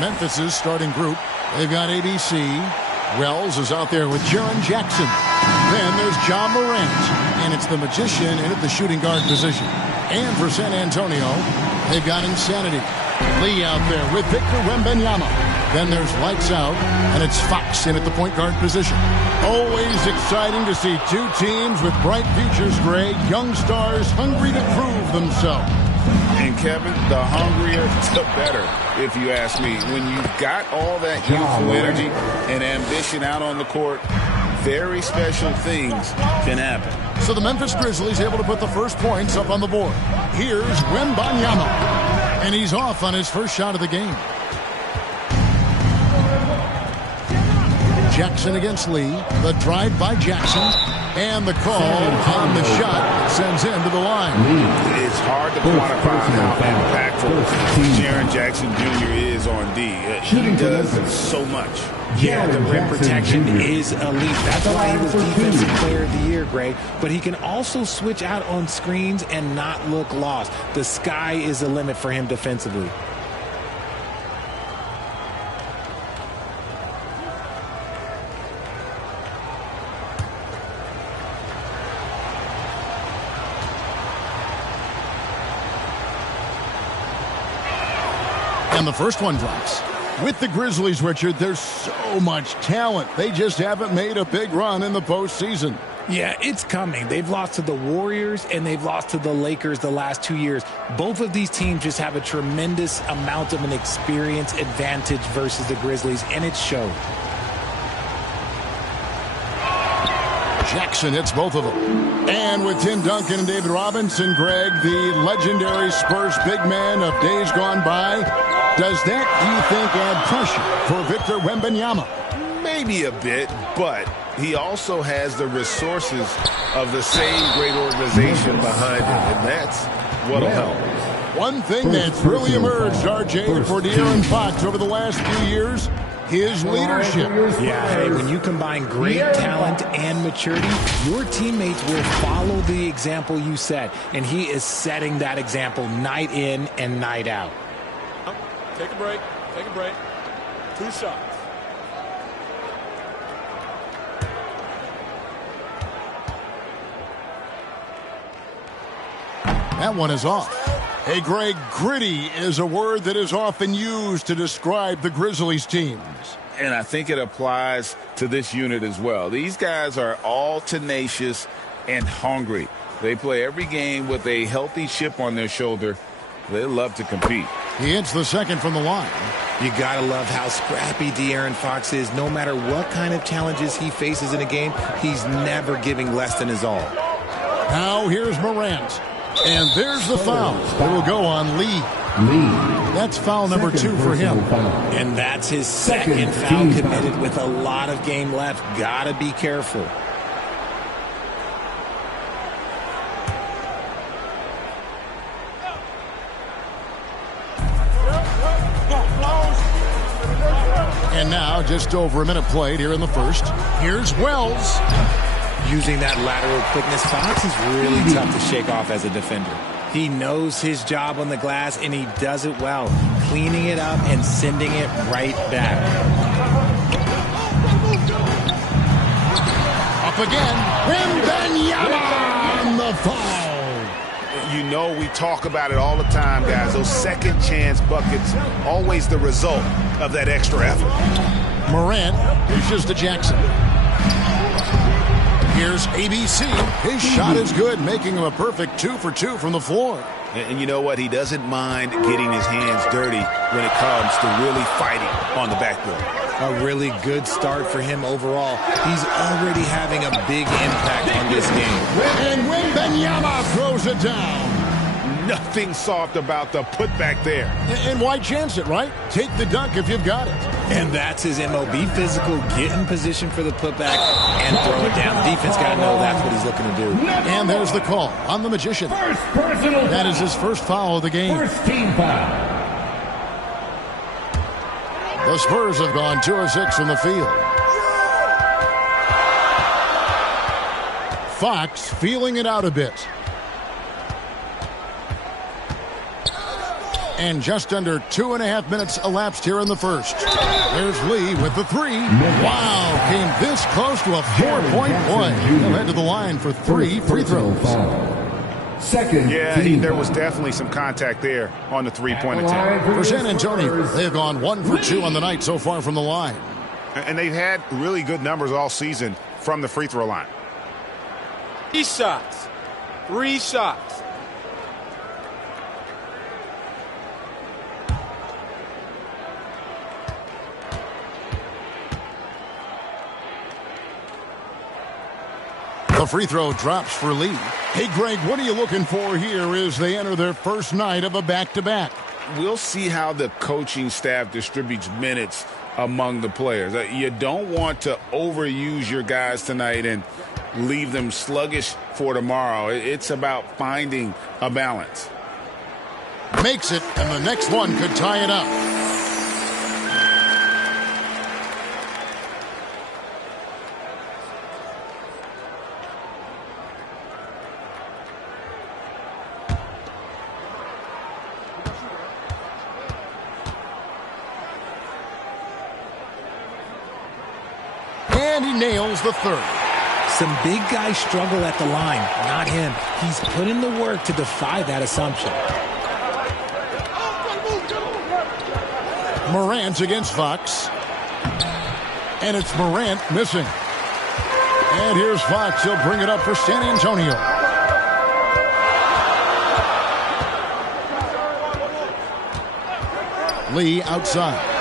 Memphis's starting group. They've got ABC. Wells is out there with Jaren Jackson. Then there's John Morant. And it's the Magician in at the shooting guard position. And for San Antonio, they've got Insanity. Lee out there with Victor Wembanyama. Then there's Lights Out, and it's Fox in at the point guard position. Always exciting to see two teams with bright futures, Greg. Young stars hungry to prove themselves. And Kevin, the hungrier, the better, if you ask me. When you've got all that youthful energy and ambition out on the court, very special things can happen. So the Memphis Grizzlies able to put the first points up on the board. Here's Wembanyama, and he's off on his first shot of the game. Jackson against Lee. The drive by Jackson. And the call on the shot sends him to the line. It's hard to quantify how impactful Jaren Jackson Jr. is on D. He does so much. Yeah, the rim protection is elite. That's why he was Defensive Player of the Year, Greg. But he can also switch out on screens and not look lost. The sky is the limit for him defensively. And the first one drops. With the Grizzlies, Richard, there's so much talent. They just haven't made a big run in the postseason. Yeah, it's coming. They've lost to the Warriors and they've lost to the Lakers the last 2 years. Both of these teams just have a tremendous amount of an experience advantage versus the Grizzlies, and it showed. Jackson hits both of them. And with Tim Duncan and David Robinson, Greg, the legendary Spurs big man of days gone by, does that, do you think, add pressure for Victor Wembanyama? Maybe a bit, but he also has the resources of the same great organization behind him, and that's what'll help. One thing that's really emerged, RJ, for De'Aaron Fox over the last few years, his leadership. Yeah, hey, when you combine great talent and maturity, your teammates will follow the example you set, and he is setting that example night in and night out. Take a break. Take a break. 2 shots. That one is off. Hey, Greg, gritty is a word that is often used to describe the Grizzlies teams. And I think it applies to this unit as well. These guys are all tenacious and hungry. They play every game with a healthy chip on their shoulder. They love to compete. He hits the second from the line. You gotta love how scrappy De'Aaron Fox is. No matter what kind of challenges he faces in a game, he's never giving less than his all. Now here's Morant. And there's the foul. It will go on Lee. That's foul number 2 for him. And that's his second foul committed with a lot of game left. Gotta be careful. And now just over a minute played here in the first. Here's Wells. Using that lateral quickness, Fox is really tough to shake off as a defender. He knows his job on the glass, and he does it well, cleaning it up and sending it right back. Up again. Wembanyama on the foul. You know we talk about it all the time, guys. Those second chance buckets, always the result of that extra effort. Morant dishes to Jackson. Here's ABC. His shot is good, making him a perfect 2 for 2 from the floor. And you know what? He doesn't mind getting his hands dirty when it comes to really fighting on the backboard. A really good start for him overall. He's already having a big impact on this game. And Wembanyama throws it down. Nothing soft about the putback there. And why chance it, right? Take the dunk if you've got it. And that's his MO. Be physical, get in position for the putback, and throw it down. The defense got to know that's what he's looking to do. And there's the call on the Magician. That is his first foul of the game. First team foul. The Spurs have gone 2 of 6 from the field. Fox feeling it out a bit. And just under 2.5 minutes elapsed here in the first. There's Lee with the three. Wow, came this close to a 4-point play. He'll head to the line for 3 free throws. Second, there was definitely some contact there on the three-point attempt. For San Antonio, they've gone 1 for 2 on the night so far from the line. And they've had really good numbers all season from the free throw line. 3 shots. 3 shots. The free throw drops for Lee. Hey, Greg, what are you looking for here as they enter their first night of a back-to-back? We'll see how the coaching staff distributes minutes among the players. You don't want to overuse your guys tonight and leave them sluggish for tomorrow. It's about finding a balance. Makes it, and the next one could tie it up. And he nails the third. Some big guys struggle at the line, not him. He's put in the work to defy that assumption. Morant against Fox. And it's Morant missing. And here's Fox. He'll bring it up for San Antonio. Lee outside.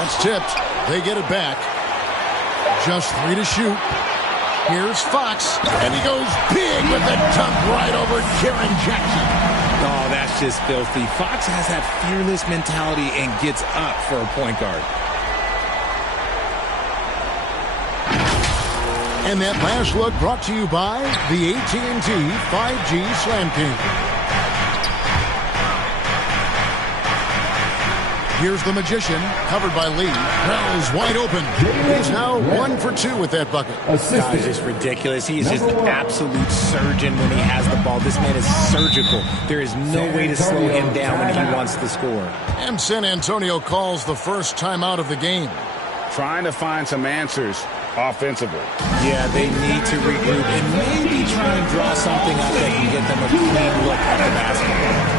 That's tipped. They get it back. Just 3 to shoot. Here's Fox. And he goes big with the dunk right over Jaren Jackson. Oh, that's just filthy. Fox has that fearless mentality and gets up for a point guard. And that last look brought to you by the AT&T 5G Slam King. Here's the Magician, covered by Lee. Wells wide open. He's now 1 for 2 with that bucket. God, it's just ridiculous. He is just an absolute surgeon when he has the ball. This man is surgical. There is no way to slow him down when he wants to score. And San Antonio calls the first timeout of the game. Trying to find some answers offensively. Yeah, they need to regroup and maybe try and draw something up that can get them a clean look at the basketball.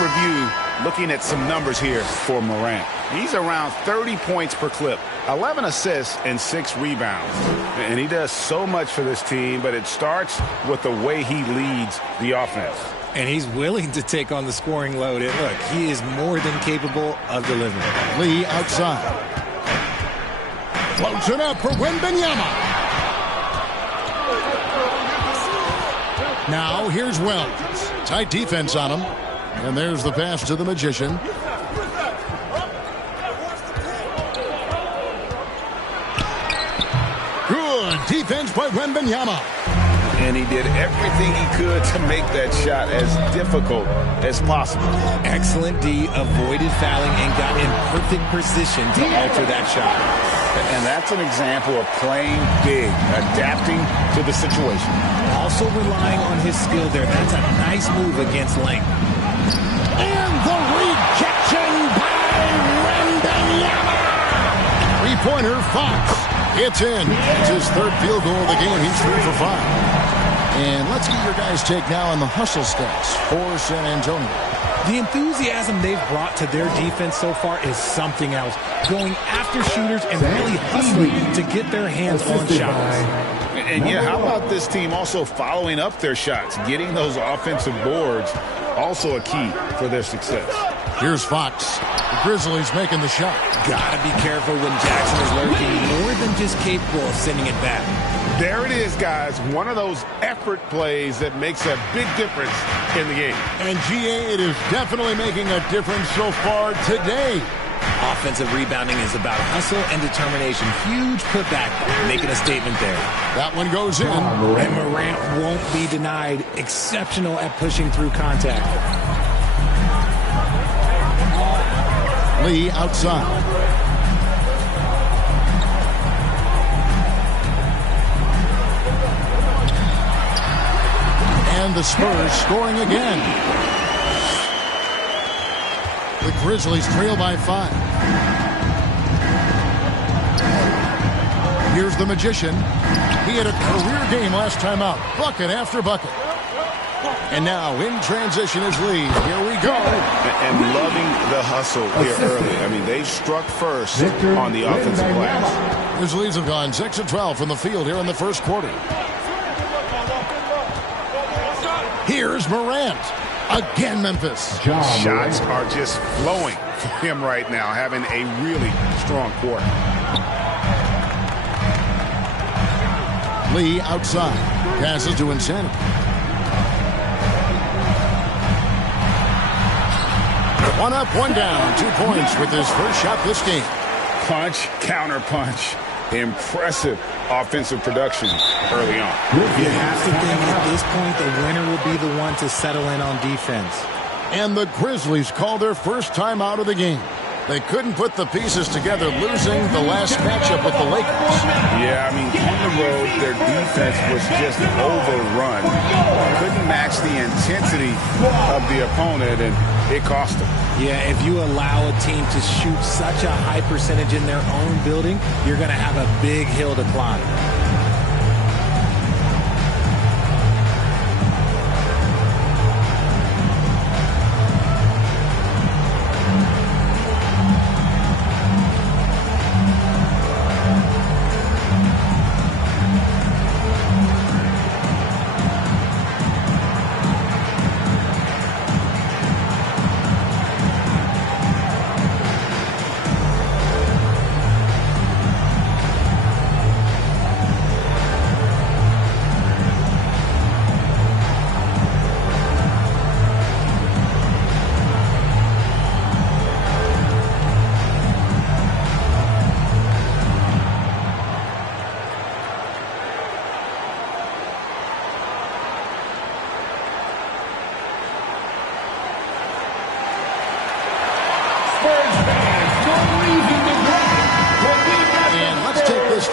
Review, looking at some numbers here for Morant. He's around 30 points per clip, 11 assists, and 6 rebounds. And he does so much for this team, but it starts with the way he leads the offense. And he's willing to take on the scoring load. And look, he is more than capable of delivering. Lee outside. Floats it up for Wembanyama. Now here's Wells. Tight defense on him. And there's the pass to the Magician. Good defense by Wembanyama. And he did everything he could to make that shot as difficult as possible. Excellent D, avoided fouling, and got in perfect position to alter that shot. And that's an example of playing big, adapting to the situation. Also relying on his skill there. That's a nice move against length. And the rejection three-pointer, Fox. It's in. It's his third field goal of the game. He's 3 for 5. And let's get your guys' take now on the hustle stats for San Antonio. The enthusiasm they've brought to their defense so far is something else. Going after shooters and really hustling to get their hands on shots. And yeah, how about this team also following up their shots, getting those offensive boards, also a key for their success. Here's Fox. The Grizzlies making the shot. Gotta be careful when Jackson is lurking, more than just capable of sending it back. There it is, guys. One of those effort plays that makes a big difference in the game. And GA, it is definitely making a difference so far today. Offensive rebounding is about hustle and determination. Huge putback, making a statement there. That one goes in. And Morant won't be denied. Exceptional at pushing through contact. Lee outside. And the Spurs scoring again. The Grizzlies trail by 5. Here's the Magician. He had a career game last time out. Bucket after bucket. And now in transition is Lee. Here we go. And loving the hustle here early. I mean, they struck first on the offensive glass. Grizzlies have gone 6 of 12 from the field here in the first quarter. Here's Morant. Again, Memphis. Shots are just flowing for him right now, having a really strong quarter. Lee outside. Passes to Insanity. One up, one down. 2 points with his first shot this game. Punch, counter punch. Impressive offensive production early on. You have to think at this point the winner will be the one to settle in on defense. And the Grizzlies call their first time out of the game. They couldn't put the pieces together, losing the last matchup with the Lakers. Yeah, I mean, on the road, their defense was just overrun. Couldn't match the intensity of the opponent, and it cost them. Yeah, if you allow a team to shoot such a high percentage in their own building, you're going to have a big hill to climb.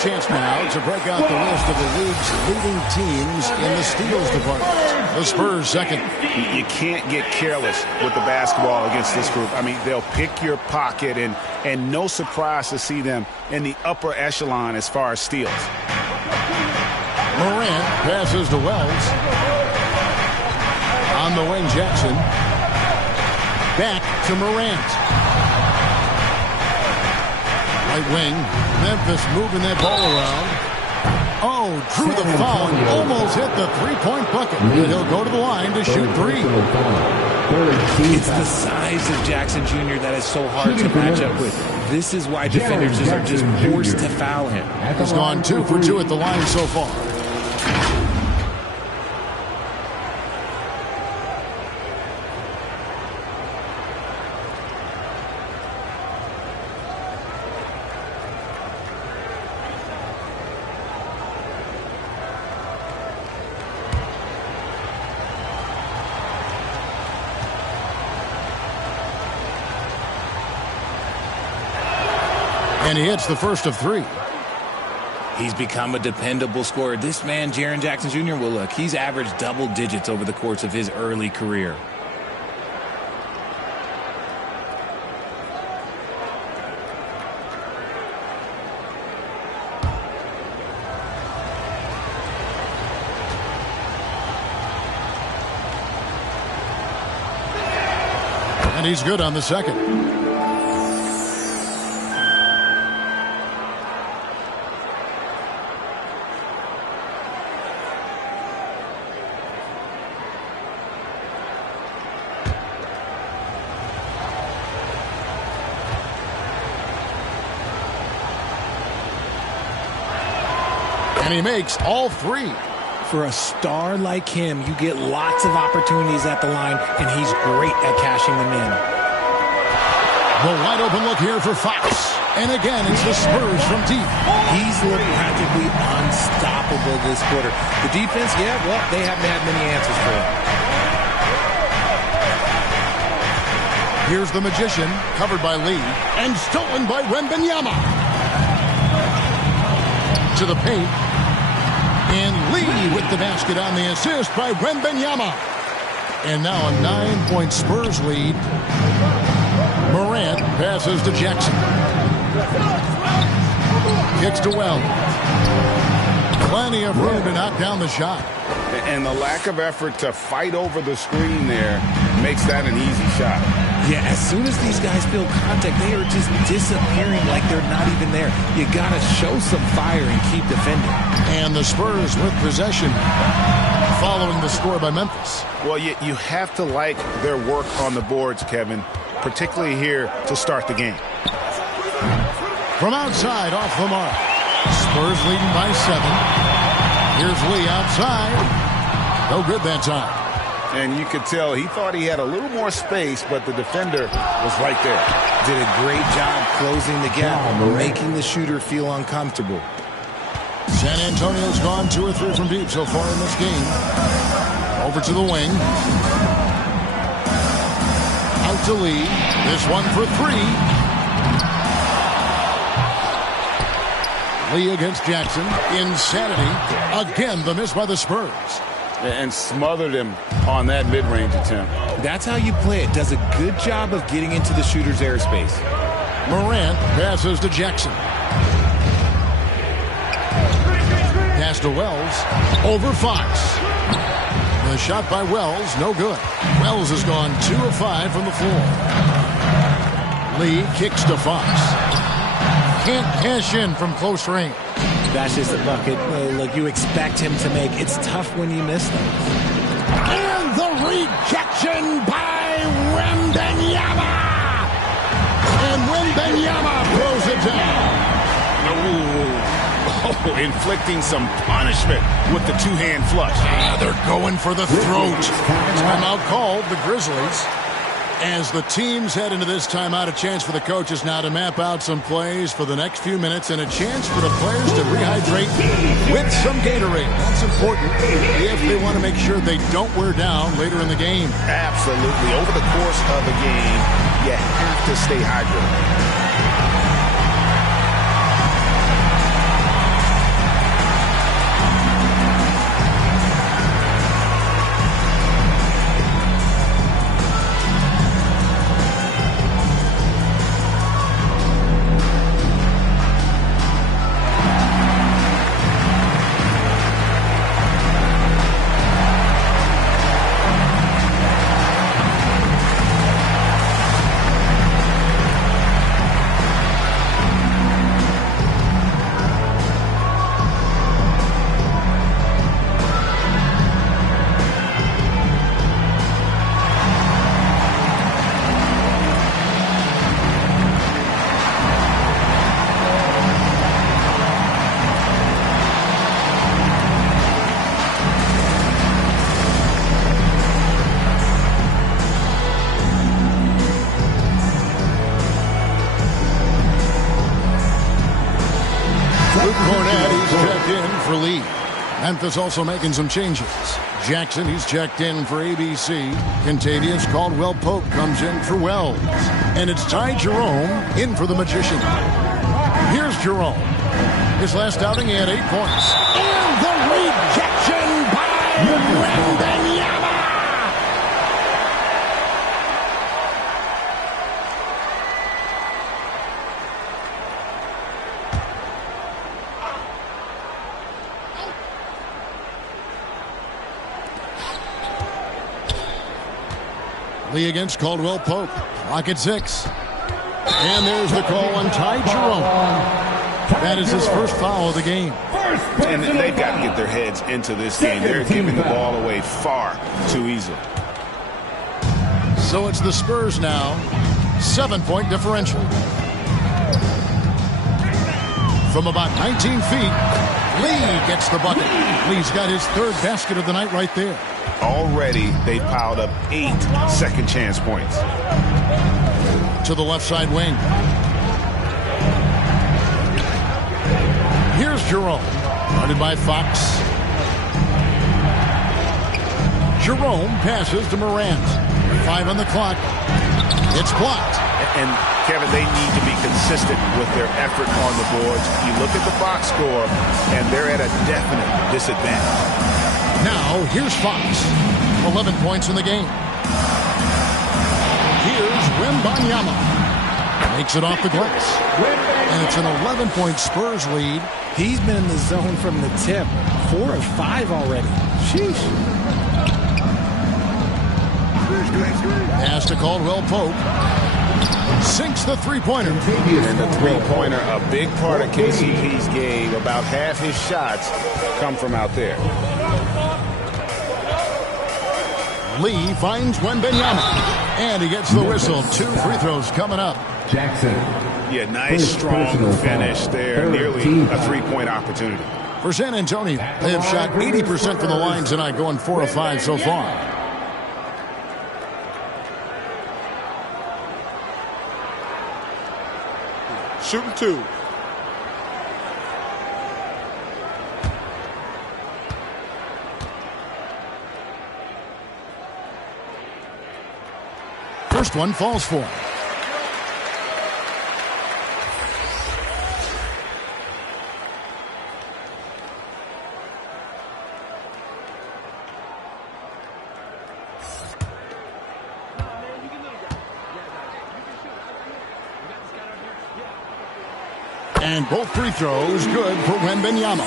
Chance now to break out the list of the league's leading teams in the steals department. The Spurs second. You can't get careless with the basketball against this group. I mean, they'll pick your pocket, and no surprise to see them in the upper echelon as far as steals. Morant passes to Wells. On the wing, Jackson. Back to Morant. Right wing, Memphis moving that ball around. Oh, drew the foul and almost hit the three-point bucket. And he'll go to the line to shoot 3. It's the size of Jackson Jr. that is so hard to match up with. This is why defenders are just forced to foul him. He's gone 2 for 2 at the line so far. And he hits the first of 3. He's become a dependable scorer. This man, Jaren Jackson Jr., well, look, he's averaged double digits over the course of his early career. And he's good on the second. And he makes all three. For a star like him, you get lots of opportunities at the line, and he's great at cashing them in. The wide open look here for Fox. And again, it's the Spurs from deep. He's looked practically unstoppable this quarter. The defense, yeah, well, they haven't had many answers for him. Here's the Magician, covered by Lee, and stolen by Wembanyama. To the paint. And Lee with the basket on the assist by Wembanyama. And now a 9-point Spurs lead. Morant passes to Jackson. Kicks to Wells. Plenty of room to knock down the shot. And the lack of effort to fight over the screen there makes that an easy shot. Yeah, as soon as these guys feel contact, they are just disappearing like they're not even there. You got to show some fire and keep defending. And the Spurs with possession following the score by Memphis. Well, you have to like their work on the boards, Kevin, particularly here to start the game. From outside, off the mark. Spurs leading by 7. Here's Lee outside. No good that time. And you could tell he thought he had a little more space, but the defender was right there. Did a great job closing the gap, making the shooter feel uncomfortable. San Antonio's gone 2 or 3 from deep so far in this game. Over to the wing. Out to Lee. This one for 3. Lee against Jackson. Insanity. Again, the miss by the Spurs. And smothered him on that mid-range attempt. That's how you play it. Does a good job of getting into the shooter's airspace. Morant passes to Jackson. Pass to Wells. Over Fox. The shot by Wells, no good. Wells has gone 2 of 5 from the floor. Lee kicks to Fox. Can't cash in from close range. That's just a bucket. Look, you expect him to make. It's tough when you miss them. And the rejection by Wembanyama. And Wembanyama throws it down. Oh, inflicting some punishment with the two-hand flush. Yeah, they're going for the throat. Timeout called, the Grizzlies. As the teams head into this timeout, a chance for the coaches now to map out some plays for the next few minutes and a chance for the players to rehydrate with some Gatorade. That's important if they want to make sure they don't wear down later in the game. Absolutely. Over the course of a game, you have to stay hydrated. Memphis also making some changes. Jackson, he's checked in for ABC. Contavious Caldwell-Pope comes in for Wells. And it's Ty Jerome in for the Magician. Here's Jerome. His last outing, he had 8 points. And the rejection by Wembanyama. Lee against Caldwell Pope. Clock at 6. And there's the call on Ty Jerome. That is his first foul of the game. And they've got to get their heads into this game. They're giving the ball away far too easily. So it's the Spurs now. 7-point differential. From about 19 feet, Lee gets the bucket. Lee's got his third basket of the night right there. Already, they piled up 8 second chance points. To the left side wing. Here's Jerome. Guarded by Fox. Jerome passes to Morant. 5 on the clock. It's blocked. And, Kevin, they need to be consistent with their effort on the boards. You look at the box score, and they're at a definite disadvantage. Now, here's Fox. 11 points in the game. Here's Wembanyama. Makes it off the glass. And it's an 11-point Spurs lead. He's been in the zone from the tip. 4 of 5 already. Sheesh. Pass to Caldwell Pope. Sinks the three-pointer. And the three-pointer, a big part of KCP's game. About half his shots come from out there. Lee finds Wembanyama. And he gets the whistle. 2 free throws coming up. Jackson. Yeah, nice, strong finish there. Nearly a three-point opportunity. For San Antonio, they have shot 80% from the line tonight, going 4 of 5 so far. Shooting 2. First one falls for him. And both free throws good for Wembanyama.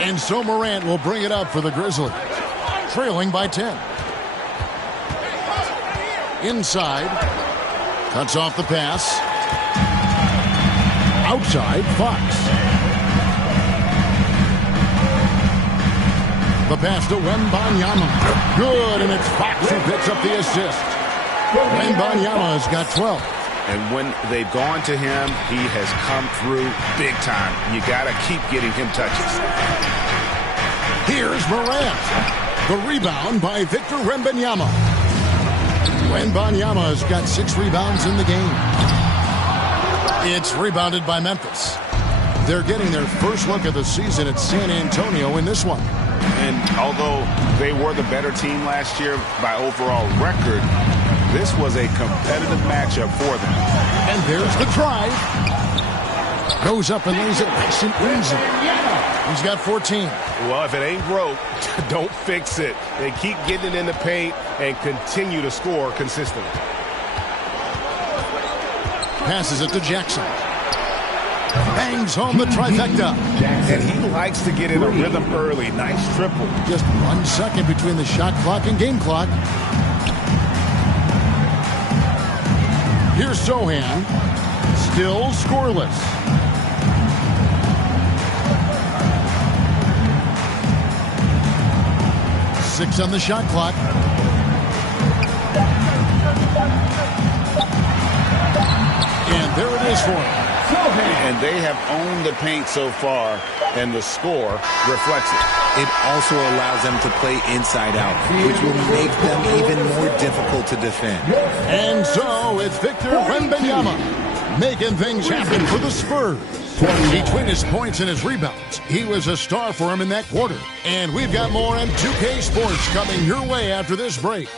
And so Morant will bring it up for the Grizzlies. Trailing by 10. Inside. Cuts off the pass. Outside, Fox. The pass to Wembanyama. Good, and it's Fox who picks up the assist. Wembanyama's got 12. And when they've gone to him, he has come through big time. You got to keep getting him touches. Here's Morant. The rebound by Victor Wembanyama. Wembanyama's got 6 rebounds in the game. It's rebounded by Memphis. They're getting their first look of the season at San Antonio in this one. And although they were the better team last year by overall record, this was a competitive matchup for them. And there's the drive. Goes up and lays it nice and easy. He's got 14. Well, if it ain't broke, don't fix it. They keep getting it in the paint and continue to score consistently. Passes it to Jackson. Bangs home the trifecta. And he likes to get in a rhythm early. Nice triple. Just 1 second between the shot clock and game clock. Here's Sohan. Still scoreless. Six on the shot clock. And there it is for him. And they have owned the paint so far, and the score reflects it. It also allows them to play inside out, which will make them even more difficult to defend. And so it's Victor Wembanyama making things happen for the Spurs. Between his points and his rebounds, he was a star for him in that quarter. And we've got more M2K Sports coming your way after this break.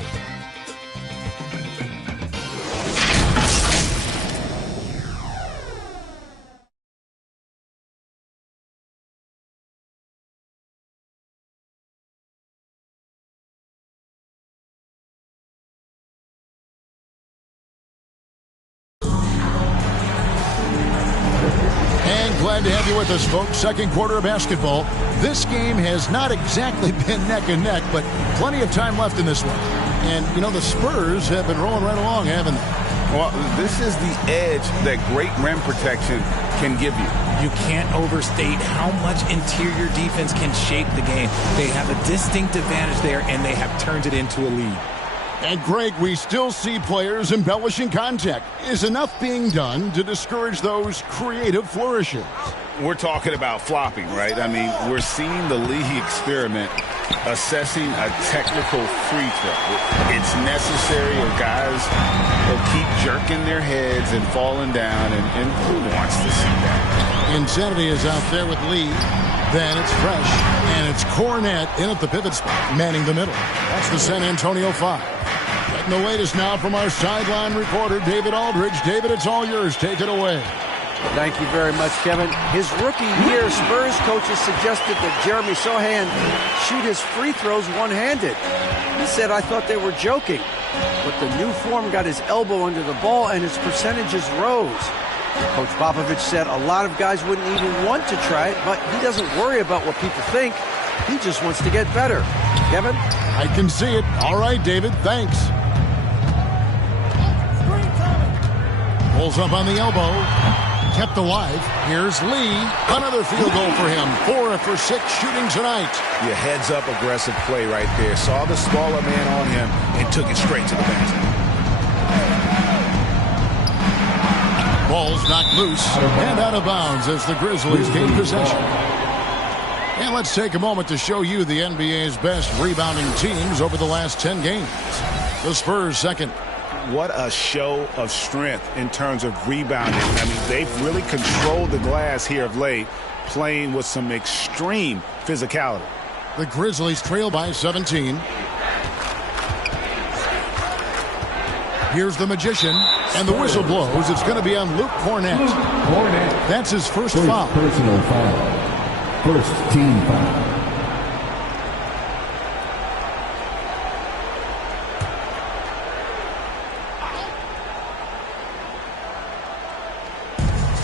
Glad to have you with us, folks. Second quarter of basketball. This game has not exactly been neck and neck, but plenty of time left in this one. And, you know, the Spurs have been rolling right along, haven't they? Well, this is the edge that great rim protection can give you. You can't overstate how much interior defense can shape the game. They have a distinct advantage there, and they have turned it into a lead. And, Greg, we still see players embellishing contact. Is enough being done to discourage those creative flourishes? We're talking about flopping, right? I mean, we're seeing the league experiment assessing a technical free throw. It's necessary, or guys will keep jerking their heads and falling down, and who wants to see that? Insanity is out there with Lee. Then it's Fresh, and it's Cornette in at the pivot spot, manning the middle. That's the San Antonio 5. Getting the latest now from our sideline reporter, David Aldridge. David, it's all yours. Take it away. Thank you very much, Kevin. His rookie year, Spurs coaches suggested that Jeremy Sohan shoot his free throws one-handed. He said, I thought they were joking. But the new form got his elbow under the ball, and his percentages rose. Coach Popovich said a lot of guys wouldn't even want to try it, but he doesn't worry about what people think. He just wants to get better. Kevin? I can see it. All right, David. Thanks. Pulls up on the elbow. Kept alive. Here's Lee. Another field goal for him. 4 for 6 shooting tonight. Your heads-up aggressive play right there. Saw the smaller man on him and took it straight to the basket. Ball's knocked loose and out of bounds as the Grizzlies gain possession. And let's take a moment to show you the NBA's best rebounding teams over the last 10 games. The Spurs second. What a show of strength in terms of rebounding. I mean, they've really controlled the glass here of late, playing with some extreme physicality. The Grizzlies trail by 17. Here's the Magician, and the whistle blows. It's going to be on Luke Cornette. That's his first foul. Personal foul. First team foul.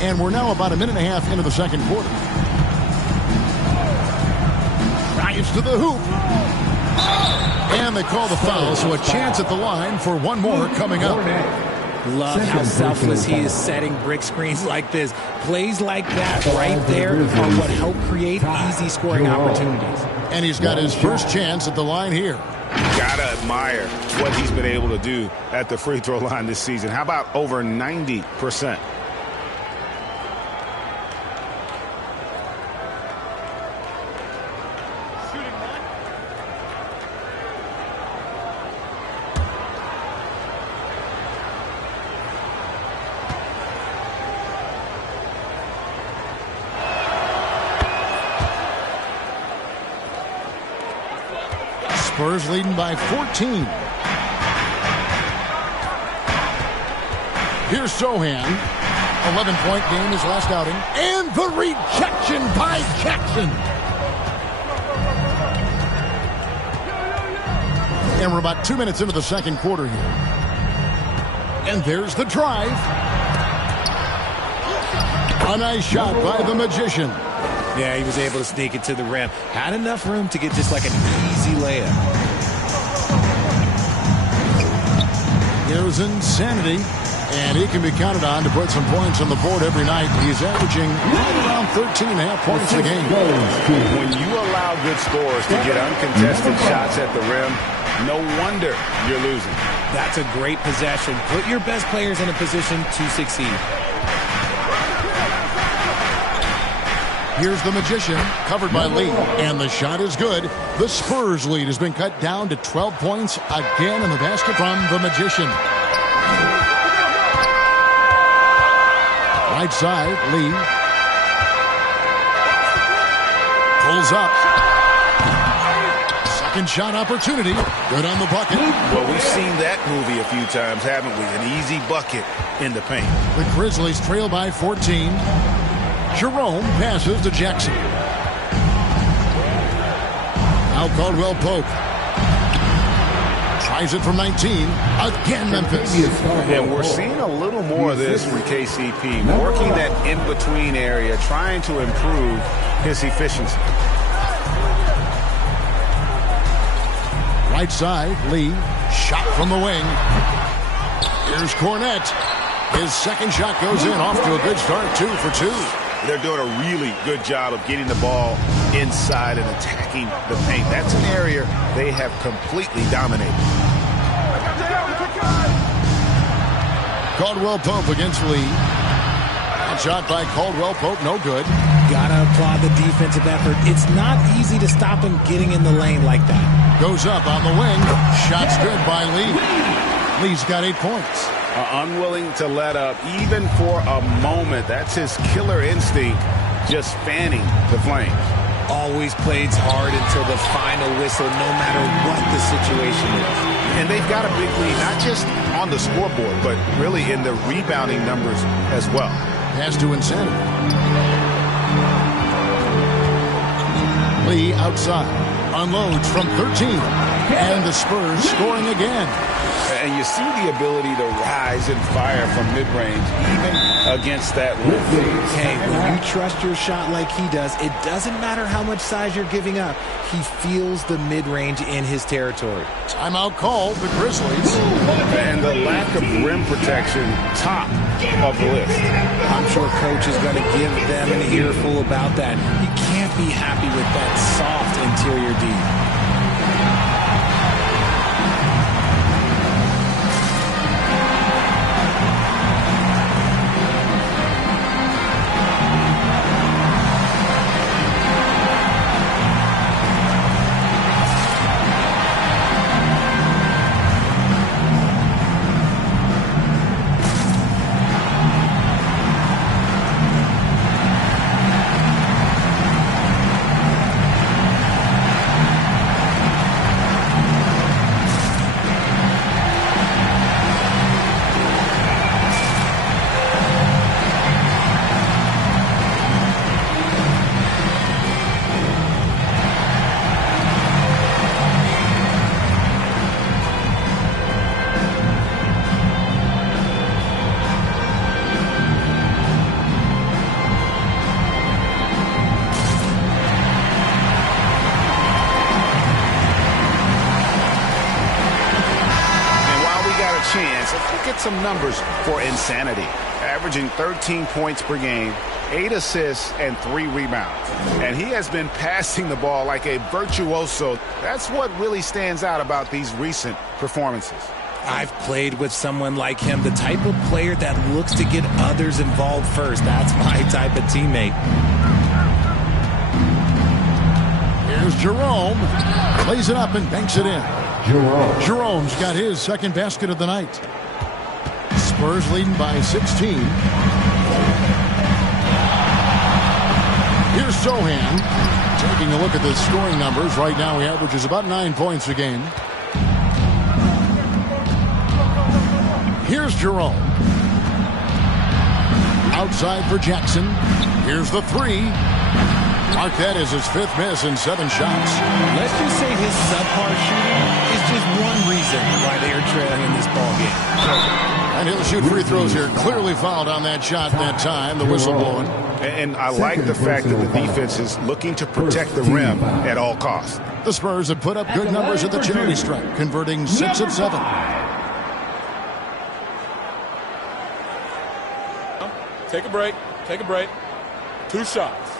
And we're now about a minute and a half into the second quarter. Drives to the hoop. And they call the foul, so a chance at the line for one more coming up. Love how selfless he is setting brick screens like this. Plays like that right there are what help create easy scoring opportunities. And he's got his first chance at the line here. Gotta admire what he's been able to do at the free throw line this season. How about over 90%? Spurs leading by 14. Here's Sohan. 11-point game his last outing. And the rejection by Jackson. And we're about 2 minutes into the second quarter here. And there's the drive. A nice shot by the Magician. Yeah, he was able to sneak it to the rim. Had enough room to get just like an easy layup. Here's Insanity, and he can be counted on to put some points on the board every night. He's averaging right around 13.5 points a game. When you allow good scorers to get uncontested shots at the rim, no wonder you're losing. That's a great possession. Put your best players in a position to succeed. Here's the Magician, covered by Lee, and the shot is good. The Spurs lead has been cut down to 12 points again in the basket from the Magician. Right side, Lee. Pulls up. Second shot opportunity. Good on the bucket. Well, we've seen that movie a few times, haven't we? An easy bucket in the paint. The Grizzlies trail by 14. Jerome passes to Jackson. Now Caldwell Pope. Tries it from 19. Again, Memphis. And we're seeing a little more of this from KCP, working that in-between area, trying to improve his efficiency. Right side, Lee. Shot from the wing. Here's Cornette. His second shot goes in, off to a good start, 2 for 2. They're doing a really good job of getting the ball inside and attacking the paint. That's an area they have completely dominated. Caldwell Pope against Lee. That shot by Caldwell Pope, no good. Gotta applaud the defensive effort. It's not easy to stop him getting in the lane like that. Goes up on the wing. Shot's good by Lee. Lee's got 8 points. Unwilling to let up even for a moment. That's his killer instinct, just fanning the flames. Always plays hard until the final whistle, no matter what the situation is. And they've got a big lead, not just on the scoreboard, but really in the rebounding numbers as well. Pass to Insanity. Lee outside. Unloads from 13. And the Spurs scoring again. And you see the ability to rise and fire from mid-range, even against that rim. Hey, when you trust your shot like he does, it doesn't matter how much size you're giving up. He feels the mid-range in his territory. Timeout called, the Grizzlies. And the lack of rim protection, top of the list. I'm sure coach is going to give them an earful about that. He can't be happy with that soft interior D. Some numbers for Insanity, averaging 13 points per game, 8 assists, and 3 rebounds. And he has been passing the ball like a virtuoso. That's what really stands out about these recent performances. I've played with someone like him, the type of player that looks to get others involved first. That's my type of teammate. Here's Jerome. Plays it up and banks it in. Jerome's got his second basket of the night. Spurs leading by 16. Here's Sohan. Taking a look at the scoring numbers. Right now he averages about 9 points a game. Here's Jerome. Outside for Jackson. Here's the 3. Mark that as his 5th miss in 7 shots. Let's just say his subpar shooting is just one reason why they are trailing in this ball game. And he'll shoot free throws here. Clearly fouled on that shot that time. The whistle blowing. And I like the fact that the defense is looking to protect the rim at all costs. The Spurs have put up good numbers at the charity stripe, converting 6 of 7. Take a break. Take a break. 2 shots.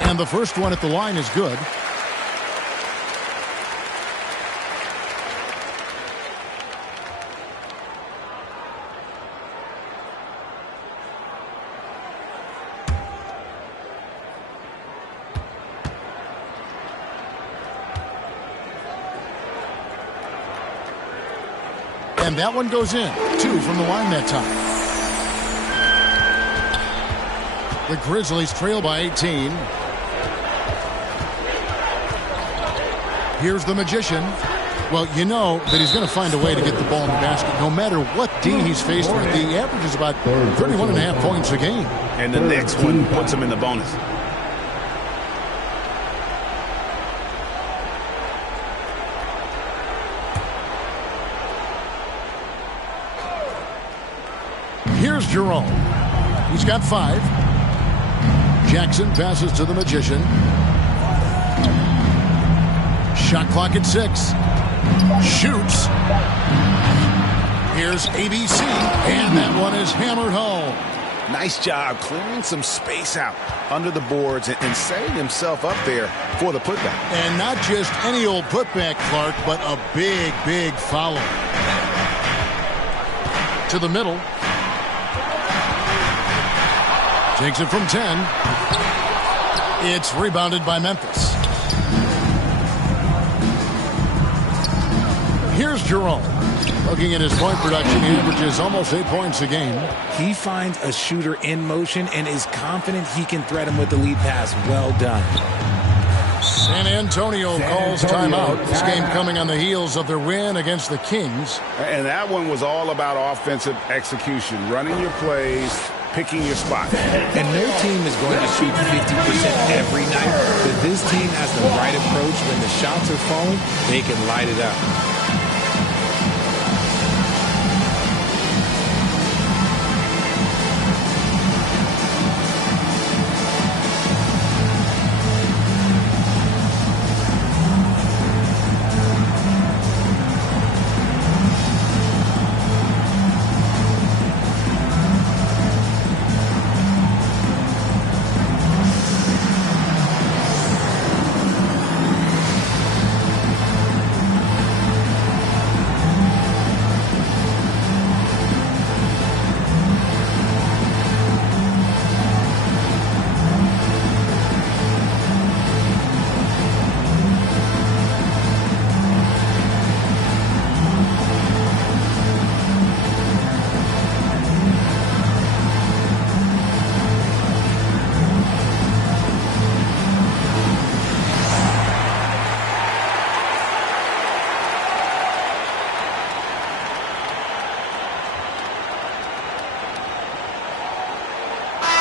And the first one at the line is good. And that one goes in. 2 from the line that time. The Grizzlies trail by 18. Here's the Magician Well, you know that he's going to find a way to get the ball in the basket no matter what D he's faced with. The average is about 31.5 points a game. And the next one puts him in the bonus. Here's Jerome. He's got 5. Jackson passes to the Magician. Shot clock at 6. Shoots. Here's ABC, and that one is hammered home. Nice job clearing some space out under the boards and setting himself up there for the putback. And not just any old putback, Clark, but a big, big foul. To the middle. Takes it from 10. It's rebounded by Memphis. Here's Jerome. Looking at his point production, he averages almost 8 points a game. He finds a shooter in motion and is confident he can thread him with the lead pass. Well done. San Antonio calls timeout. This game coming on the heels of their win against the Kings. And that one was all about offensive execution, running your plays, picking your spot. And their team is going to shoot 50% every night. But this team has the right approach. When the shots are falling, they can light it up.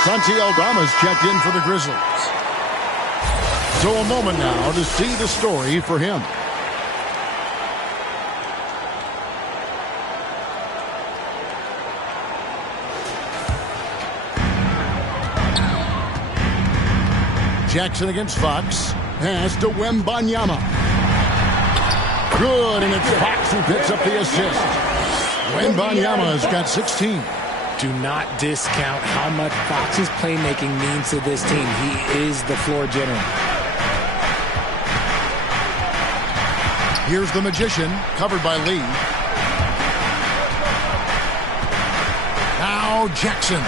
Santi Aldama's checked in for the Grizzlies. So a moment now to see the story for him. Jackson against Fox. Pass to Wembanyama. Good, and it's Fox who picks up the assist. Wembanyama's got 16. Do not discount how much Fox's playmaking means to this team. He is the floor general. Here's the Magician, covered by Lee. Now Jackson.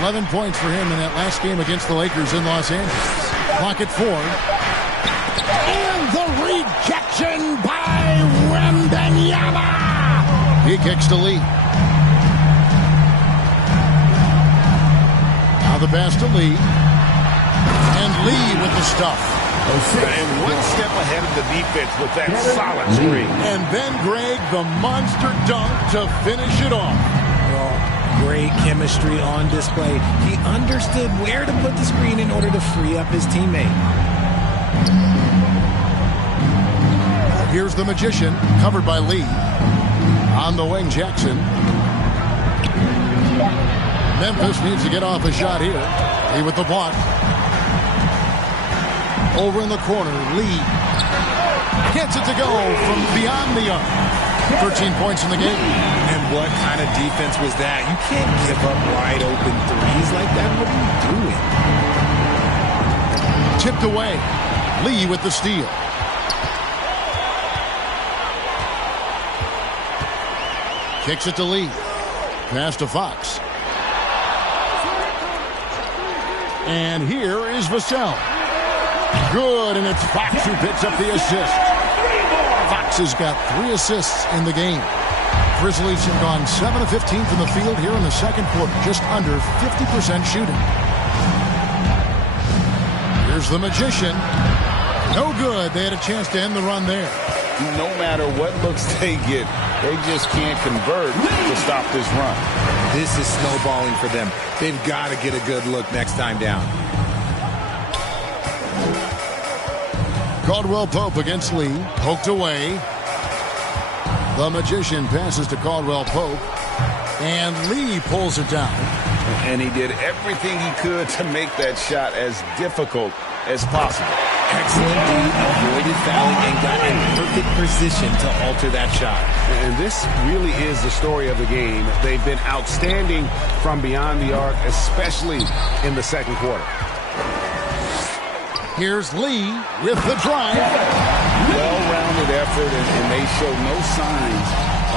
11 points for him in that last game against the Lakers in Los Angeles. Clock at 4. And the rejection by Wembanyama. He kicks to Lee. Now the pass to Lee. And Lee with the stuff. And one step ahead of the defense with that solid screen. And then Greg, the monster dunk to finish it off. Great chemistry on display. He understood where to put the screen in order to free up his teammate. Here's the Magician, covered by Lee. On the wing, Jackson. Memphis needs to get off a shot here. Lee with the block. Over in the corner, Lee gets it to go from beyond the arc. 13 points in the game. And what kind of defense was that? You can't give up wide open threes like that. What are you doing? Tipped away. Lee with the steal. Kicks it to Lee. Pass to Fox. And here is Vassell. Good, and it's Fox who picks up the assist. Fox has got 3 assists in the game. Grizzlies have gone 7 of 15 from the field here in the second quarter, just under 50% shooting. Here's the Magician. No good. They had a chance to end the run there. no matter what looks they get, they just can't convert to stop this run. This is snowballing for them. They've got to get a good look next time down. Caldwell Pope against Lee. Poked away. The Magician passes to Caldwell Pope. And Lee pulls it down. And he did everything he could to make that shot as difficult as possible. Excellent D, avoided fouling and got in perfect position to alter that shot. And this really is the story of the game. They've been outstanding from beyond the arc, especially in the second quarter. Here's Lee with the drive. Well-rounded effort, and they show no signs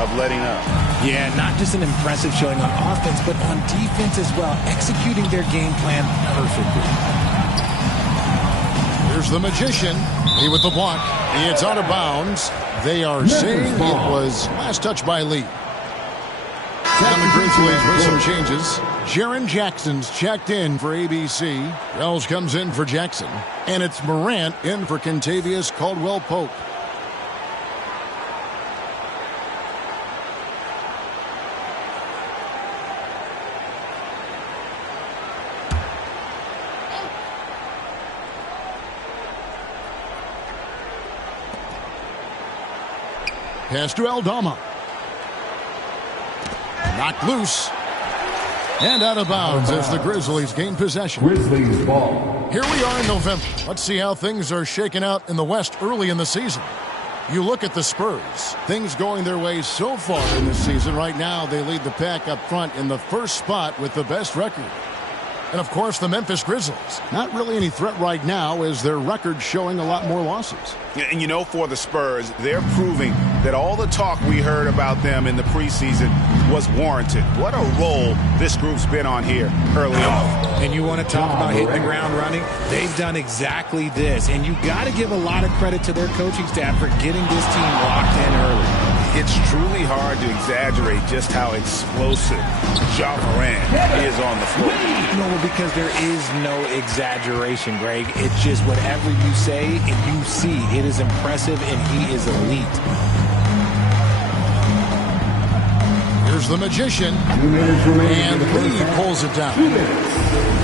of letting up. Yeah, not just an impressive showing on offense, but on defense as well, executing their game plan perfectly. Here's the Magician. He with the block. It's out of bounds. They are saying it was last touch by Lee. And the Grizzlies with some changes. Jaren Jackson's checked in for ABC. Wells comes in for Jackson. And it's Morant in for Kentavious Caldwell-Pope. Pass to Aldama. Knocked loose. And out of bounds as the Grizzlies gain possession. Grizzlies ball. Here we are in November. Let's see how things are shaking out in the West early in the season. You look at the Spurs. Things going their way so far in this season. Right now, they lead the pack up front in the first spot with the best record. And, of course, the Memphis Grizzlies. Not really any threat right now as their record showing a lot more losses. And you know, for the Spurs, they're proving that all the talk we heard about them in the preseason was warranted. What a role this group's been on here early on. And you want to talk about hitting the ground running? They've done exactly this. And you got to give a lot of credit to their coaching staff for getting this team locked in early. It's truly hard to exaggerate just how explosive Ja Morant is on the floor. No, because there is no exaggeration, Greg. It's just whatever you say and you see. It is impressive, and he is elite. Here's the Magician. And Lee pulls it down.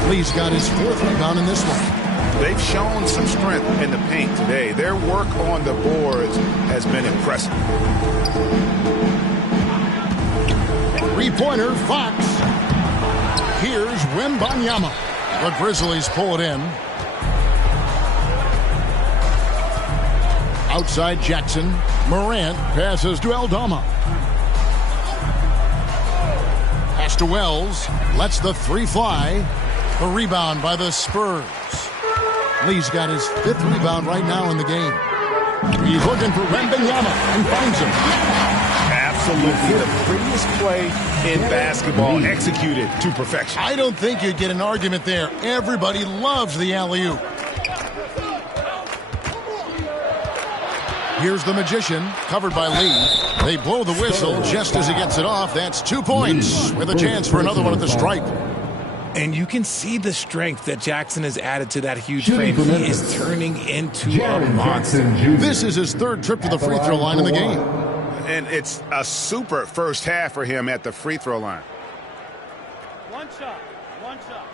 Lee's got his fourth rebound in this one. They've shown some strength in the paint today. Their work on the boards has been impressive. Three-pointer, Fox. Here's Wembanyama. The Grizzlies pull it in. Outside Jackson. Morant passes to Aldama. Pass to Wells. Lets the three fly. A rebound by the Spurs. Lee's got his fifth rebound right now in the game. He's looking for Wembanyama and finds him. Absolutely the prettiest play in basketball, executed to perfection. I don't think you'd get an argument there. Everybody loves the alley-oop. Here's the Magician, covered by Lee. They blow the whistle just as he gets it off. That's 2 points with a chance for another one at the stripe. And you can see the strength that Jackson has added to that huge frame. He is turning into a monster. This is his third trip to the free throw line in the game. And it's a super first half for him at the free throw line. One shot. One shot.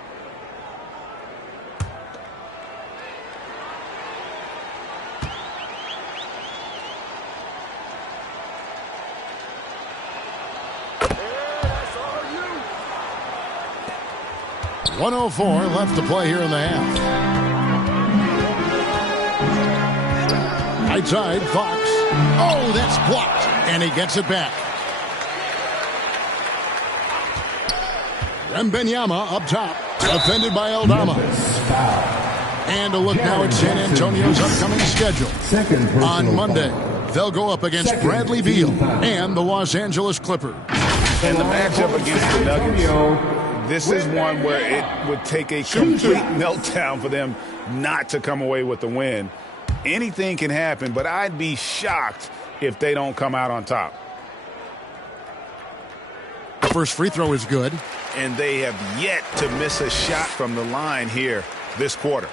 .104 left to play here in the half. Right side, Fox. Oh, that's blocked. And he gets it back. Wembanyama up top. Defended by Aldama. And a look now at San Antonio's upcoming schedule. On Monday, they'll go up against Bradley Beal and the Los Angeles Clippers. And the matchup against the Nuggets. This is one where it would take a complete meltdown for them not to come away with the win. Anything can happen, but I'd be shocked if they don't come out on top. The first free throw is good. And they have yet to miss a shot from the line here this quarter.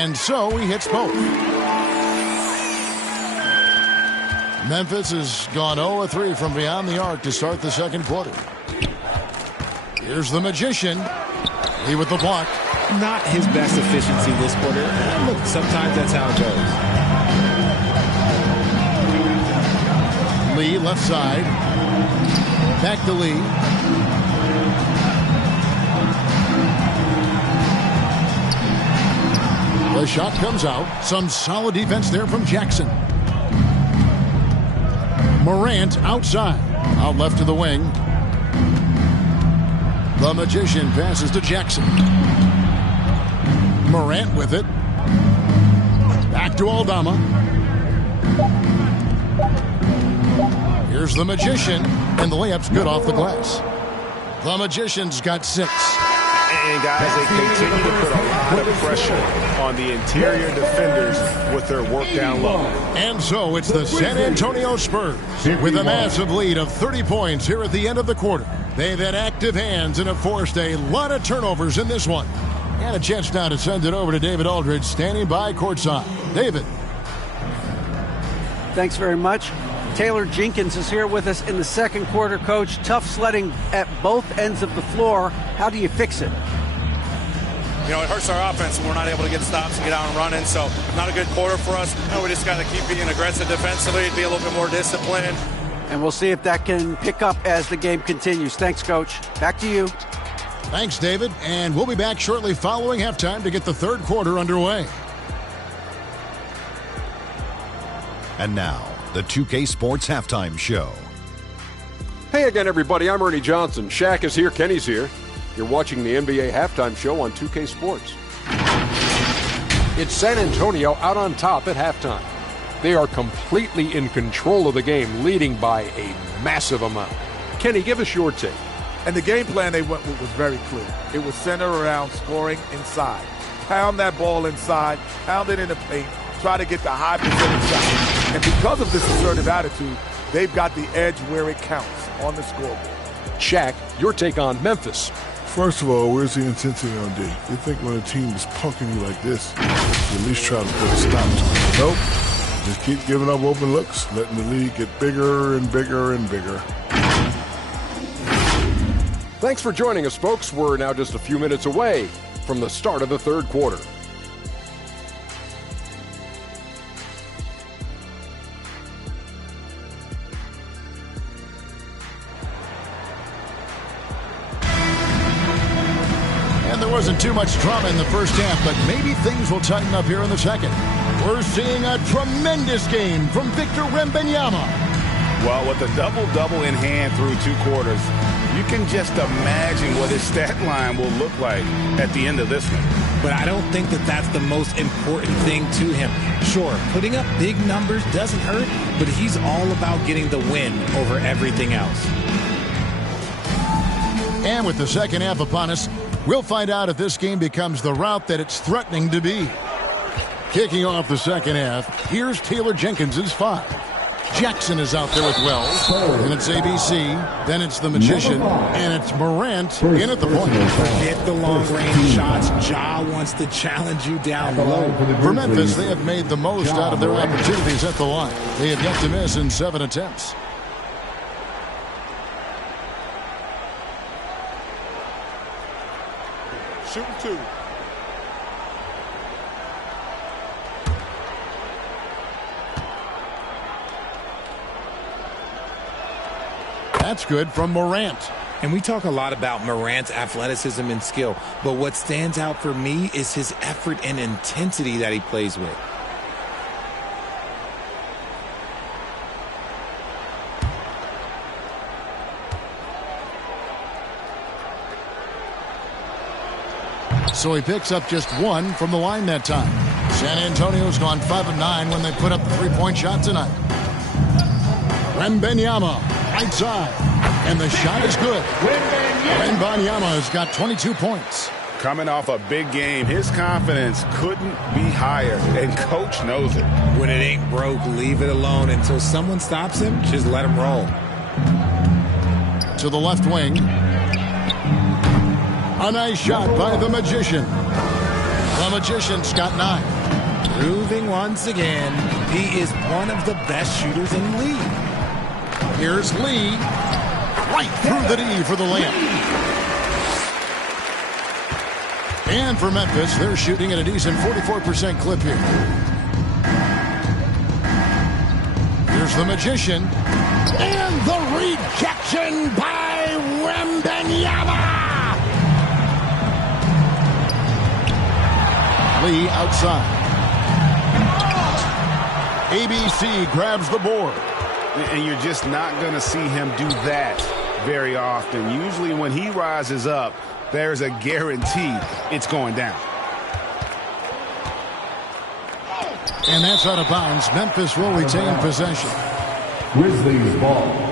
And so he hits both. Memphis has gone 0-3 from beyond the arc to start the second quarter. Here's the Magician. Lee with the block. Not his best efficiency this quarter. Look, sometimes that's how it goes. Lee left side. Back to Lee. The shot comes out. Some solid defense there from Jackson. Morant outside. Out left to the wing. The Magician passes to Jackson. Morant with it. Back to Aldama. Here's the Magician. And the layup's good off the glass. The Magician's got 6. And guys, they continue to put a lot of pressure on the interior defenders with their work down low. And so it's the San Antonio Spurs with a massive lead of 30 points here at the end of the quarter. They've had active hands and have forced a lot of turnovers in this one. And a chance now to send it over to David Aldridge, standing by courtside. David. Thanks very much. Taylor Jenkins is here with us in the second quarter, Coach. Tough sledding at both ends of the floor. How do you fix it? You know, it hurts our offense when we're not able to get stops and get out and running. So not a good quarter for us. We just got to keep being aggressive defensively, be a little bit more disciplined. And we'll see if that can pick up as the game continues. Thanks, Coach. Back to you. Thanks, David. And we'll be back shortly following halftime to get the third quarter underway. And now, the 2K Sports Halftime Show. Hey again, everybody. I'm Ernie Johnson. Shaq is here. Kenny's here. You're watching the NBA Halftime Show on 2K Sports. It's San Antonio out on top at halftime. They are completely in control of the game, leading by a massive amount. Kenny, give us your take. And the game plan they went with was very clear. It was centered around scoring inside. Pound that ball inside, pound it in the paint, try to get the high percentage shot. And because of this assertive attitude, they've got the edge where it counts on the scoreboard. Shaq, your take on Memphis. First of all, where's the intensity on D? You think when a team is punking you like this, you at least try to put a stop to it. Nope. Just keep giving up open looks, letting the lead get bigger and bigger and bigger. Thanks for joining us, folks. We're now just a few minutes away from the start of the third quarter. And there wasn't too much drama in the first half, but maybe things will tighten up here in the second. We're seeing a tremendous game from Victor Wembanyama. Well, with a double-double in hand through 2 quarters, you can just imagine what his stat line will look like at the end of this one. But I don't think that that's the most important thing to him. Sure, putting up big numbers doesn't hurt, but he's all about getting the win over everything else. And with the second half upon us, we'll find out if this game becomes the route that it's threatening to be. Kicking off the second half, here's Taylor Jenkins' 5. Jackson is out there with Wells, and it's ABC, then it's the Magician, and it's Morant in at the point. Hit the long-range shots. Ja wants to challenge you down low. For Memphis, they have made the most out of their opportunities at the line. They have yet to miss in 7 attempts. Shooting 2. That's good from Morant. And we talk a lot about Morant's athleticism and skill, but what stands out for me is his effort and intensity that he plays with. So he picks up just 1 from the line that time. San Antonio's gone 5 of 9 when they put up the 3-point shot tonight. Wembanyama, right side, and the shot is good. Wembanyama has got 22 points. Coming off a big game, his confidence couldn't be higher, and Coach knows it. When it ain't broke, leave it alone. Until someone stops him, just let him roll. To the left wing. A nice shot by the Magician. The Magician's got 9. Proving once again, he is one of the best shooters in the league. Here's Lee. Right through the D for the layup. And for Memphis, they're shooting at a decent 44% clip here. Here's the Magician. And the rejection by Wembanyama. Lee outside. ABC grabs the board. And you're just not going to see him do that very often. Usually when he rises up, there's a guarantee it's going down. And that's out of bounds. Memphis will retain possession. Grizzlies ball.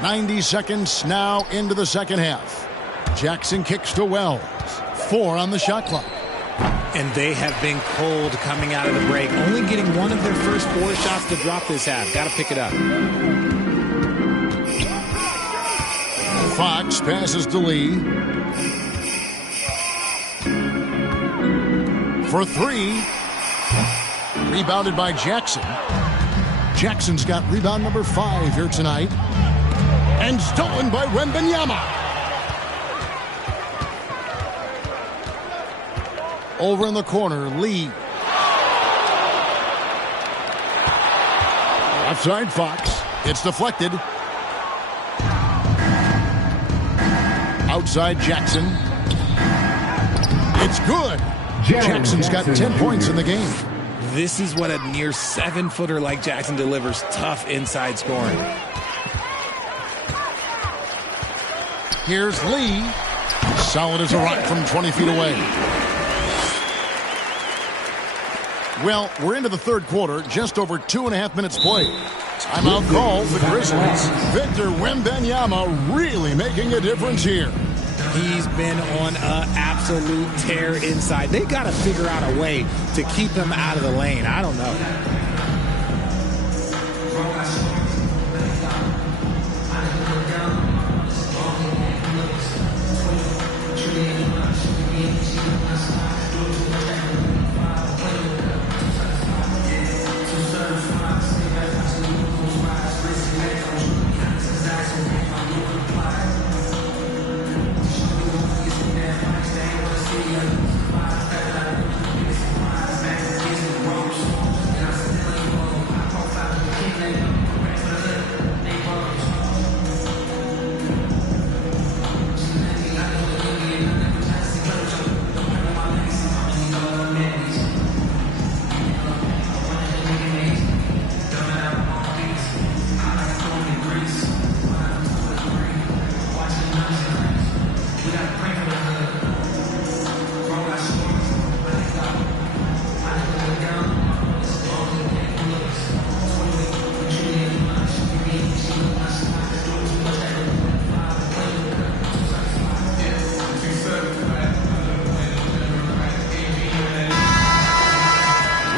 .90 seconds now into the second half. Jackson kicks to Wells. 4 on the shot clock. And they have been cold coming out of the break. Only getting one of their first 4 shots to drop this half. Got to pick it up. Fox passes to Lee. For 3. Rebounded by Jackson. Jackson's got rebound number 5 here tonight. And stolen by Wembanyama. Over in the corner, Lee. Left side, Fox. It's deflected. Outside, Jackson. It's good. Jackson's got 10 points in the game. This is what a near 7-footer like Jackson delivers. Tough inside scoring. Here's Lee. Solid as a rock from 20 feet away. Well, we're into the third quarter. Just over 2.5 minutes played. Timeout call for the Grizzlies. Victor Wembanyama really making a difference here. He's been on an absolute tear inside. They got to figure out a way to keep him out of the lane. I don't know.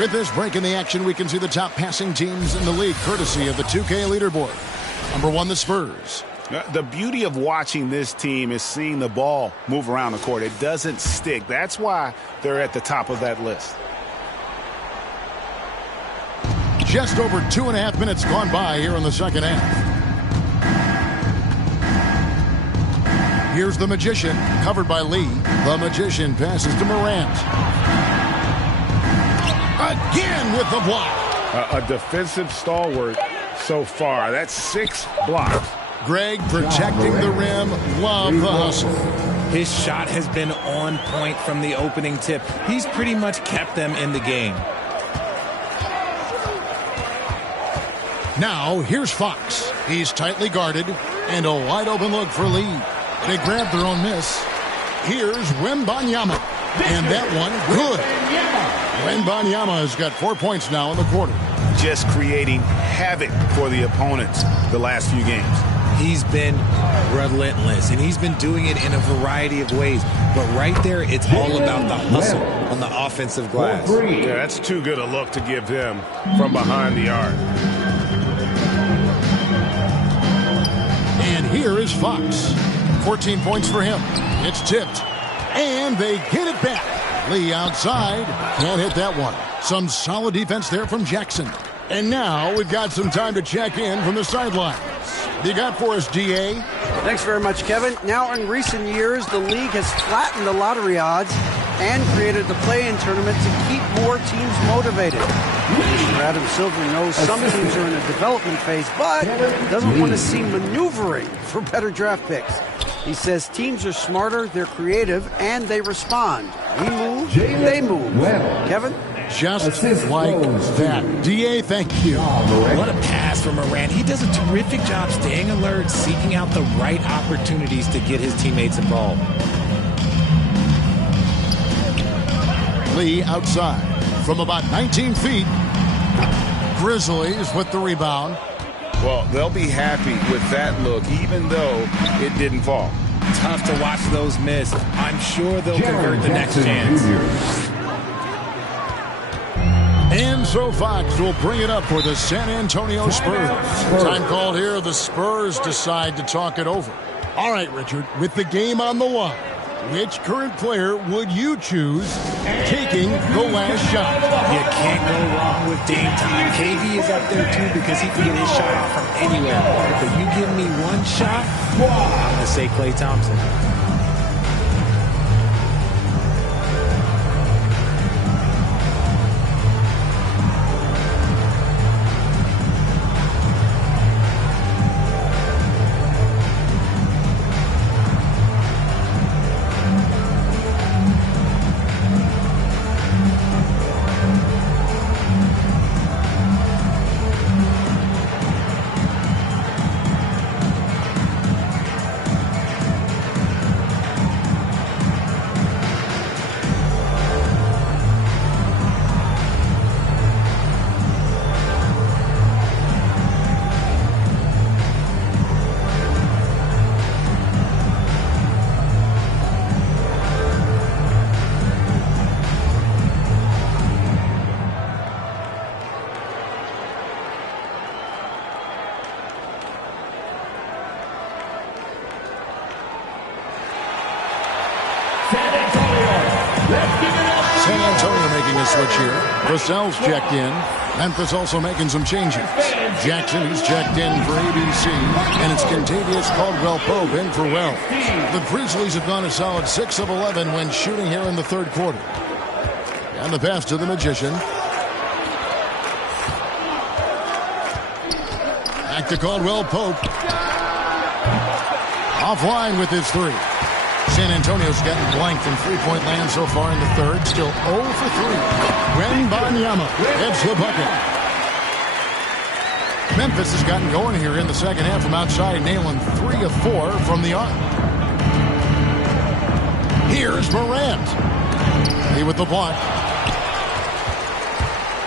With this break in the action, we can see the top passing teams in the league, courtesy of the 2K leaderboard. Number 1, the Spurs. The beauty of watching this team is seeing the ball move around the court. It doesn't stick. That's why they're at the top of that list. Just over 2.5 minutes gone by here in the second half. Here's the Magician, covered by Lee. The Magician passes to Morant. Again with the block. A defensive stalwart so far. That's 6 blocks. Greg protecting the rim. Love the hustle. His shot has been on point from the opening tip. He's pretty much kept them in the game. Now, here's Fox. He's tightly guarded, and a wide open look for Lee. They grab their own miss. Here's Wembanyama. And that one, good. Wembanyama has got 4 points now in the quarter. Just creating havoc for the opponents the last few games. He's been relentless, and he's been doing it in a variety of ways. But right there, it's all about the hustle on the offensive glass. Yeah, that's too good a look to give him from behind the arc. And here is Fox. 14 points for him. It's tipped. And they get it back. Lee outside. Can't hit that one. Some solid defense there from Jackson. And now we've got some time to check in from the sidelines. What do you got for us, DA? Thanks very much, Kevin. Now, in recent years, the league has flattened the lottery odds and created the play-in tournament to keep more teams motivated. Mr. Adam Silver knows some teams are in a development phase, but doesn't want to see maneuvering for better draft picks. He says teams are smarter, they're creative, and they respond. We move, they move. Kevin? Just like that. DA, thank you. What a pass from Morant. He does a terrific job staying alert, seeking out the right opportunities to get his teammates involved. Lee outside from about 19 feet. Grizzlies with the rebound. Well, they'll be happy with that look, even though it didn't fall. Tough to watch those miss. I'm sure they'll convert the next chance. And so Fox will bring it up for the San Antonio Spurs. Time called here. The Spurs decide to talk it over. All right, Richard, with the game on the line, which current player would you choose taking the last shot? You can't go wrong with Dame time. KD is up there, too, because he can get his shot off from anywhere. But you give me one shot, I'm going to say Klay Thompson. San Antonio making a switch here. Vassell's checked in. Memphis also making some changes. Jackson, who's checked in for ABC. And it's Kentavious Caldwell-Pope in for Wells. The Grizzlies have gone a solid 6 of 11 when shooting here in the third quarter. And the pass to the Magician. Back to Caldwell-Pope. Offline with his three. San Antonio's gotten blank from three-point land so far in the third. Still 0 for 3. Wembanyama heads the bucket. Memphis has gotten going here in the second half from outside, nailing 3 of 4 from the arc. Here's Morant. He with the block.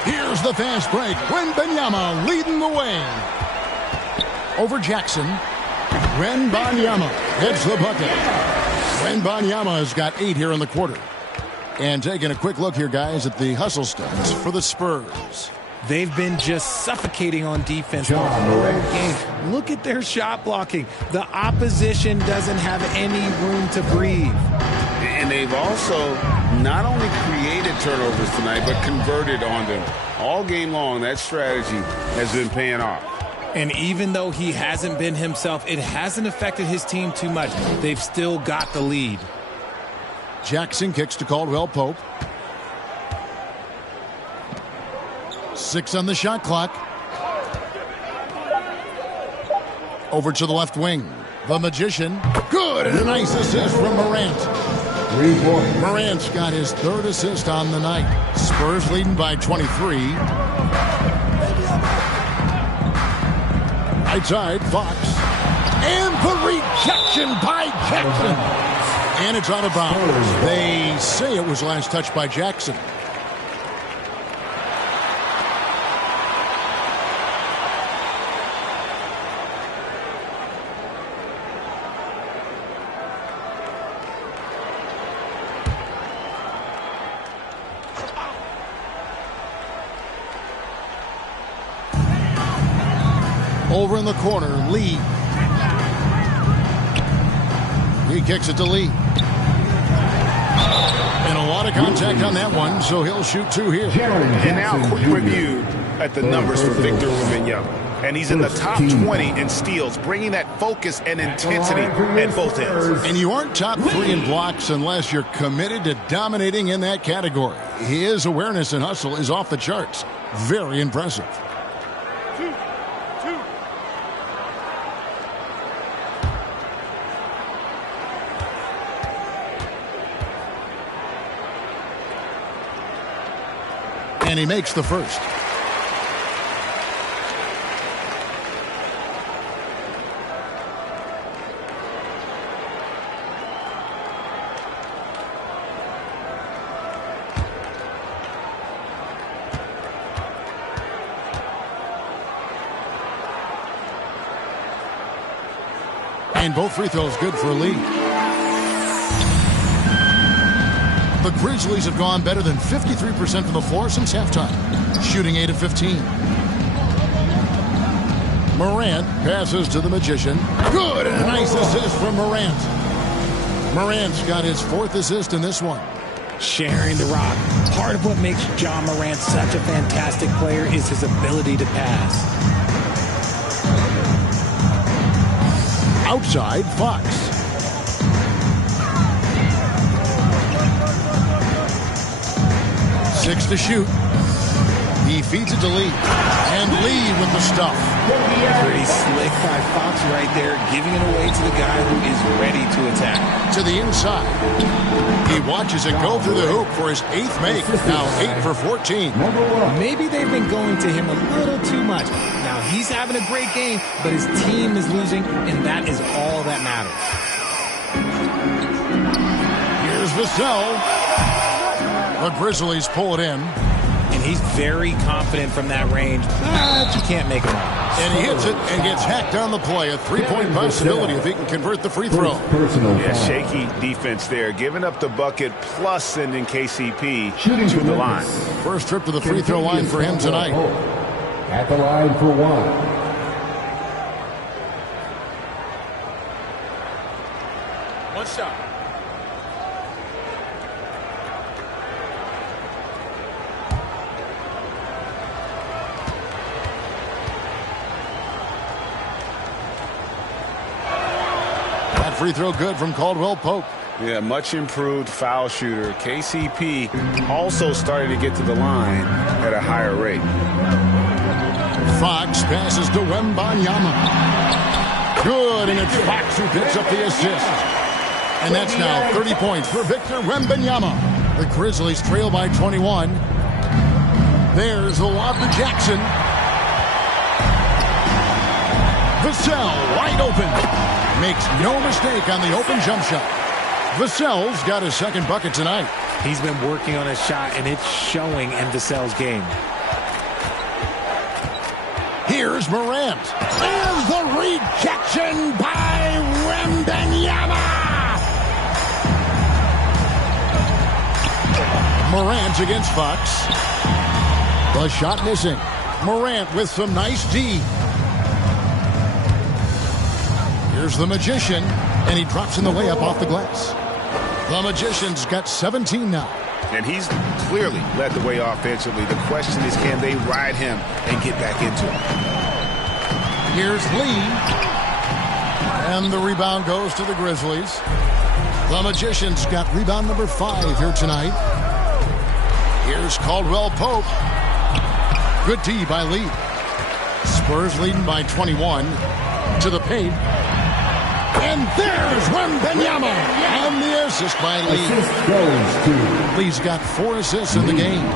Here's the fast break. Wembanyama leading the way. Over Jackson. Wembanyama heads the bucket. Wembanyama has got 8 here in the quarter. And taking a quick look here, guys, at the hustle stats for the Spurs. They've been just suffocating on defense the whole game. Look at their shot blocking. The opposition doesn't have any room to breathe. And they've also not only created turnovers tonight, but converted on them. All game long, that strategy has been paying off. And even though he hasn't been himself, it hasn't affected his team too much. They've still got the lead. Jackson kicks to Caldwell-Pope. 6 on the shot clock. Over to the left wing. The Magician. Good, and a nice assist from Morant. Morant's got his 3rd assist on the night. Spurs leading by 23. Right side, Fox. And the rejection by Jackson. And it's out of bounds. They say it was last touched by Jackson. Over in the corner, Lee. He kicks it to Lee. And a lot of contact on that one, so he'll shoot 2 here. And now a quick review at the numbers for Victor Wembanyama. And he's in the top 20 in steals, bringing that focus and intensity at both ends. And you aren't top 3 in blocks unless you're committed to dominating in that category. His awareness and hustle is off the charts. Very impressive. And he makes the first. And both free throws good for Lee. The Grizzlies have gone better than 53% from the floor since halftime, shooting 8 of 15. Morant passes to the Magician. Good, and a nice assist from Morant. Morant's got his 4th assist in this one. Sharing the rock. Part of what makes John Morant such a fantastic player is his ability to pass. Outside, Fox. Six to shoot. He feeds it to Lee. And Lee with the stuff. Pretty slick by Fox right there, giving it away to the guy who is ready to attack. To the inside. He watches it go through the hoop for his 8th make. Now 8 for 14. Maybe they've been going to him a little too much. Now he's having a great game, but his team is losing, and that is all that matters. Here's Vassell. The Grizzlies pull it in. And he's very confident from that range, but you can't make him out. And he hits it and gets hacked on the play. A 3-point possibility if he can convert the free throw. Yeah, shaky defense there. Giving up the bucket plus sending KCP to the line. First trip to the free throw line for him tonight. At the line for 1. One shot. Free throw good from Caldwell Pope. Yeah, much improved foul shooter. KCP also started to get to the line at a higher rate. Fox passes to Wembanyama. Good, and it's Fox who picks up the assist. And that's now 30 points for Victor Wembanyama. The Grizzlies trail by 21. There's the lob to Jackson. Vassell wide open. Makes no mistake on the open jump shot. Vassell's got his 2nd bucket tonight. He's been working on his shot, and it's showing in Vassell's game. Here's Morant. There's the rejection by Wembanyama. Morant against Fox. The shot missing. Morant with some nice D. Here's the Magician, and he drops in the layup off the glass. The Magician's got 17 now. And he's clearly led the way offensively. The question is, can they ride him and get back into it? Here's Lee. And the rebound goes to the Grizzlies. The Magician's got rebound number 5 here tonight. Here's Caldwell Pope. Good D by Lee. Spurs leading by 21. To the paint. And there's Wembanyama. And the assist by Lee. Lee's got 4 assists in the game.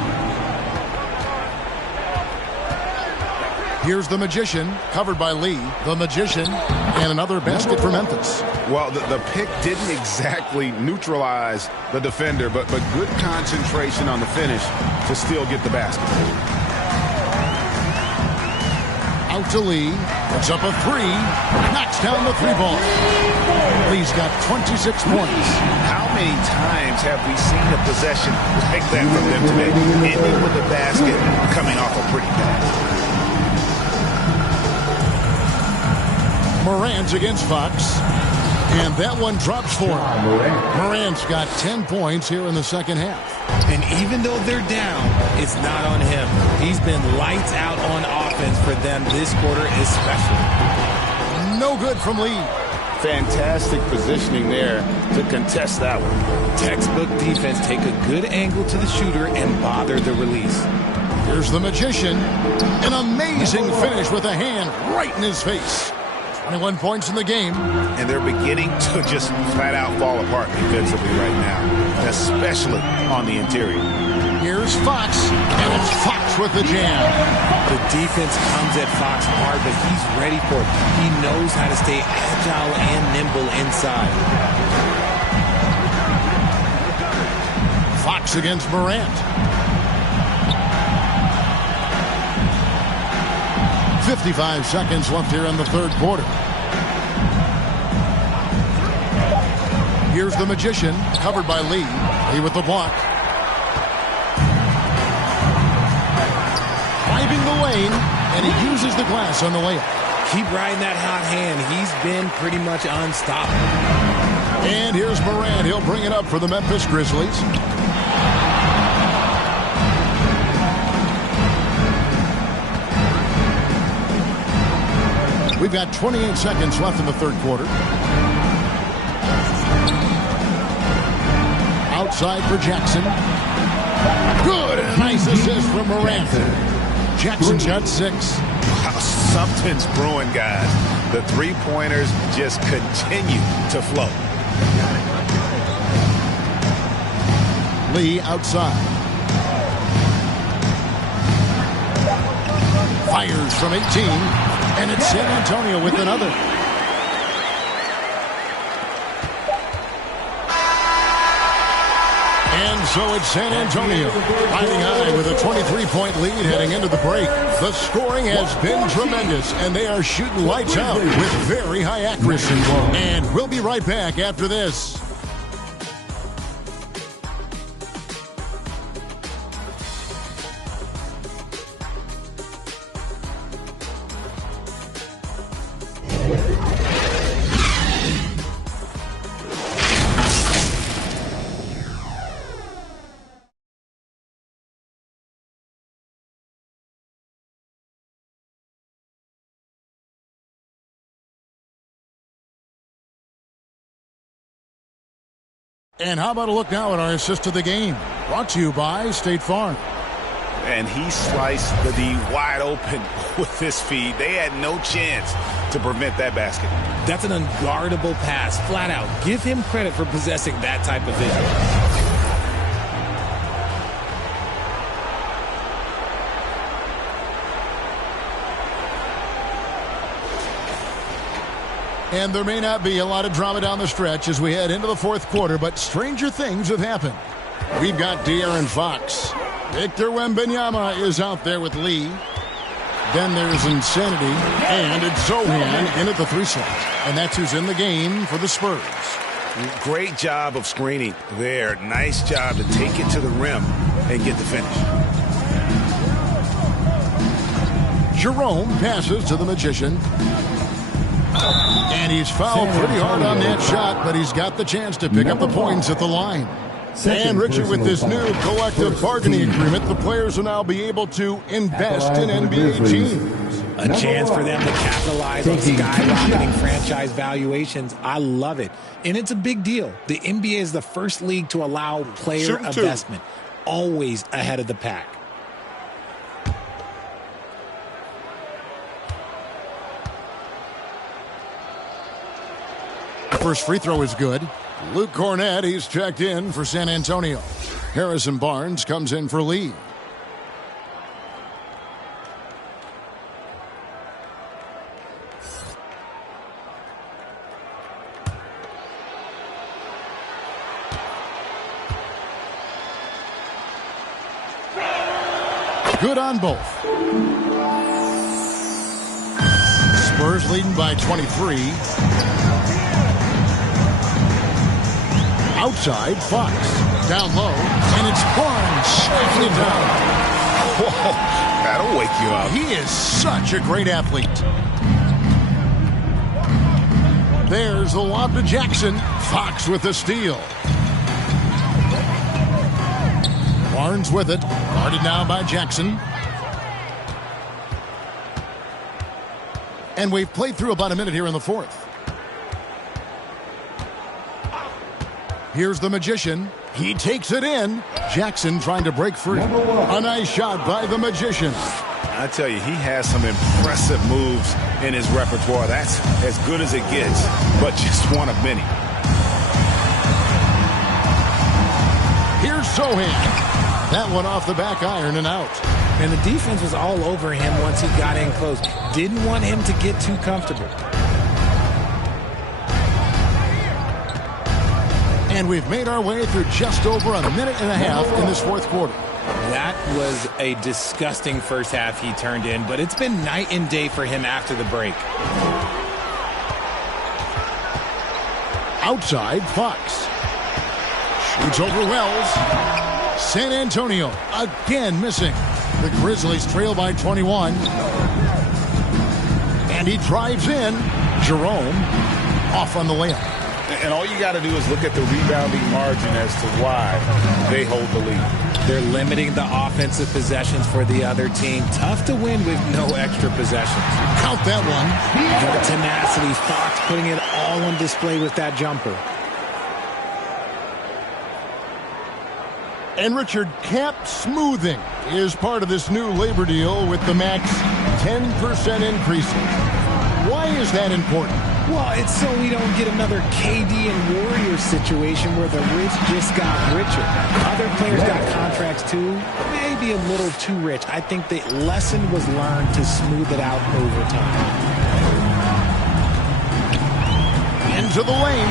Here's the Magician, covered by Lee. The Magician, and another basket for Memphis. Well, the pick didn't exactly neutralize the defender, but good concentration on the finish to still get the basket. Out to Lee. Puts up a 3. Knocks down the 3-ball. Lee's got 26 points. How many times have we seen a possession like that from them today? Ending with the basket, coming off a pretty pass. Hands against Fox. And that one drops for him. Morant's got 10 points here in the second half. And even though they're down, it's not on him. He's been lights out on offense for them this quarter especially. No good from Lee. Fantastic positioning there to contest that one. Textbook defense. Take a good angle to the shooter and bother the release. Here's the Magician. An amazing finish with a hand right in his face. 21 points in the game. And they're beginning to just flat out fall apart defensively right now, especially on the interior. Here's Fox, and it's Fox with the jam. The defense comes at Fox hard, but he's ready for it. He knows how to stay agile and nimble inside. Fox against Morant. 55 seconds left here in the third quarter. Here's the Magician, covered by Lee. Lee with the block. Driving the lane, and he uses the glass on the layup. Keep riding that hot hand. He's been pretty much unstoppable. And here's Morant. He'll bring it up for the Memphis Grizzlies. We've got 28 seconds left in the third quarter. Outside for Jackson. Good, and a nice assist from Morant. Jackson's got 6. Wow, something's brewing, guys. The three-pointers just continue to flow. Lee outside. Fires from 18. And it's San Antonio with another. And so it's San Antonio riding high with a 23-point lead heading into the break. The scoring has been tremendous, and they are shooting lights out with very high accuracy. And we'll be right back after this. And how about a look now at our assist of the game? Brought to you by State Farm. And he sliced the D wide open with his feed. They had no chance to prevent that basket. That's an unguardable pass, flat out. Give him credit for possessing that type of vision. And there may not be a lot of drama down the stretch as we head into the fourth quarter, but stranger things have happened. We've got De'Aaron Fox. Victor Wembanyama is out there with Lee. Then there's Insanity, and it's Zohan in at the 3 slot. And that's who's in the game for the Spurs. Great job of screening there. Nice job to take it to the rim and get the finish. Jerome passes to the Magician. And he's fouled pretty hard on that shot, but he's got the chance to pick up the points at the line. And Richard, with this new collective bargaining agreement, the players will now be able to invest in NBA teams. A chance for them to capitalize on skyrocketing franchise valuations. I love it. And it's a big deal. The NBA is the first league to allow player investment. Always ahead of the pack. First free throw is good. Luke Cornett, he's checked in for San Antonio. Harrison Barnes comes in for Lee. Good on both. Spurs leading by 23. Outside, Fox. Down low, and it's Barnes smacking it down. Whoa, that'll wake you up. He is such a great athlete. There's the lob to Jackson. Fox with the steal. Barnes with it. Guarded now by Jackson. And we've played through about a minute here in the fourth. Here's the Magician. He takes it in. Jackson trying to break free. A nice shot by the Magician. I tell you, he has some impressive moves in his repertoire. That's as good as it gets, but just one of many. Here's Sohan. That one off the back iron and out. And the defense was all over him once he got in close. Didn't want him to get too comfortable. And we've made our way through just over a minute and a half in this fourth quarter. That was a disgusting first half he turned in, but it's been night and day for him after the break. Outside, Fox. Shoots over Wells. San Antonio again missing. The Grizzlies trail by 21. And he drives in. Jerome off on the layup. And all you got to do is look at the rebounding margin as to why they hold the lead. They're limiting the offensive possessions for the other team. Tough to win with no extra possessions. Count that one. The tenacity, Fox putting it all on display with that jumper. And Richard, cap smoothing is part of this new labor deal with the max 10% increases. Why is that important? Well, it's so we don't get another KD and Warriors situation where the rich just got richer. Other players got contracts too, maybe a little too rich. I think the lesson was learned to smooth it out over time. Into the lane.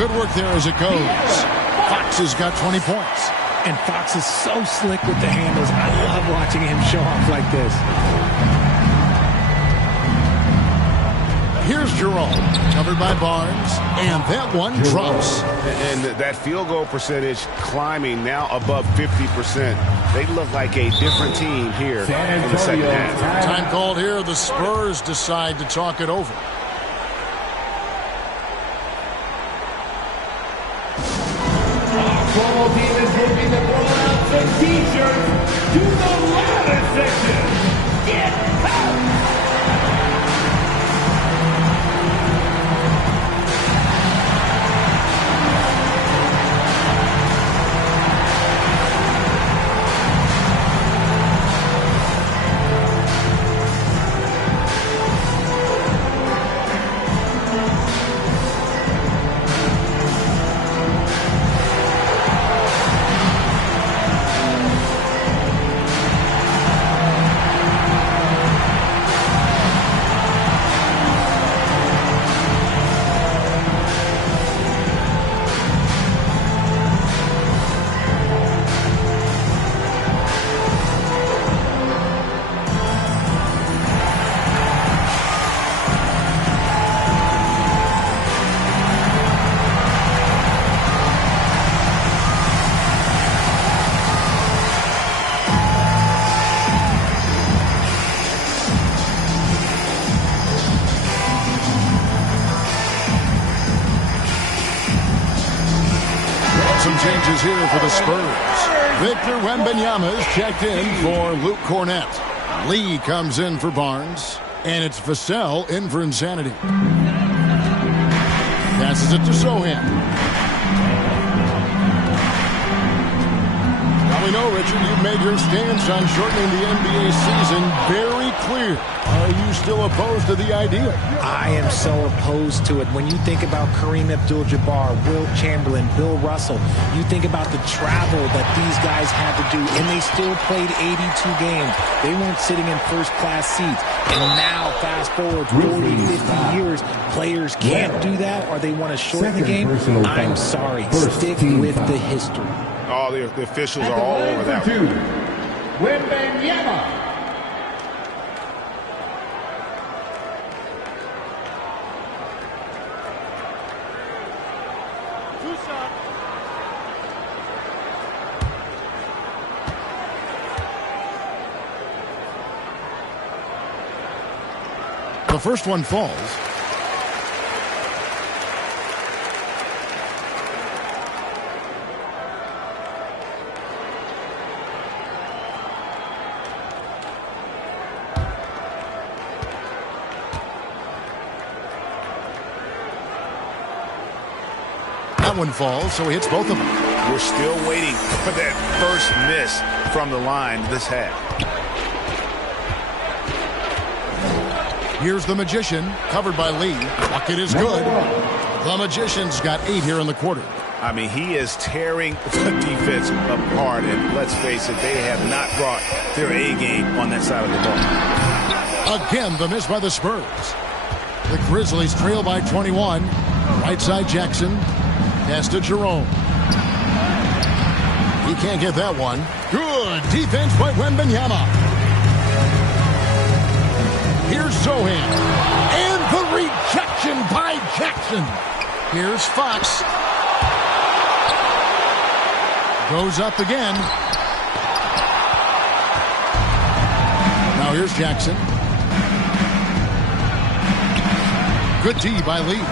Good work there as it goes. Fox has got 20 points. And Fox is so slick with the handles. I love watching him show off like this. Here's Jerome, covered by Barnes, and that one drops. And that field goal percentage climbing now above 50%. They look like a different team here in the second half. Time called here. The Spurs decide to talk it over. Football team is moving the ball out from t-shirts to the ladder section. Get out! Some changes here for the Spurs. Victor Wembanyama is checked in for Luke Cornett. Lee comes in for Barnes. And it's Vassell in for Insanity. Passes it to Sohan. Now we know, Richard, you've made your stance on shortening the NBA season very clear. Are you still opposed to the idea? I am so opposed to it. When you think about Kareem Abdul-Jabbar, Wilt Chamberlain, Bill Russell, you think about the travel that these guys had to do, and they still played 82 games. They weren't sitting in first-class seats. And now, fast forward 40, 50 years, players can't do that, or they want to shorten the game. I'm sorry. Stick with the history. All the officials are all over that one. Wembanyama. The first one falls. that one falls, so he hits both of them. We're still waiting for that first miss from the line this half. Here's the Magician, covered by Lee. Bucket is good. The Magician's got 8 here in the quarter. I mean, he is tearing the defense apart, and let's face it, they have not brought their A game on that side of the ball. Again, the miss by the Spurs. The Grizzlies trail by 21. Right side Jackson. Pass to Jerome. He can't get that one. Good defense by Wembanyama. Here's Sohan. And the rejection by Jackson. Here's Fox. Goes up again. Now here's Jackson. Good D by Lee.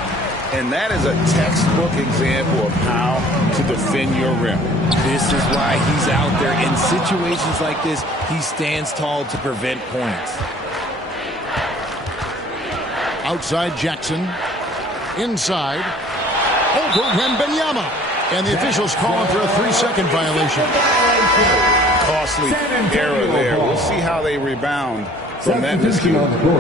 And that is a textbook example of how to defend your rim. This is why he's out there. In situations like this, he stands tall to prevent points. Outside Jackson. Inside. Over Wembanyama. And the officials calling for a 3-second violation. Costly error there. We'll see how they rebound from that miscue.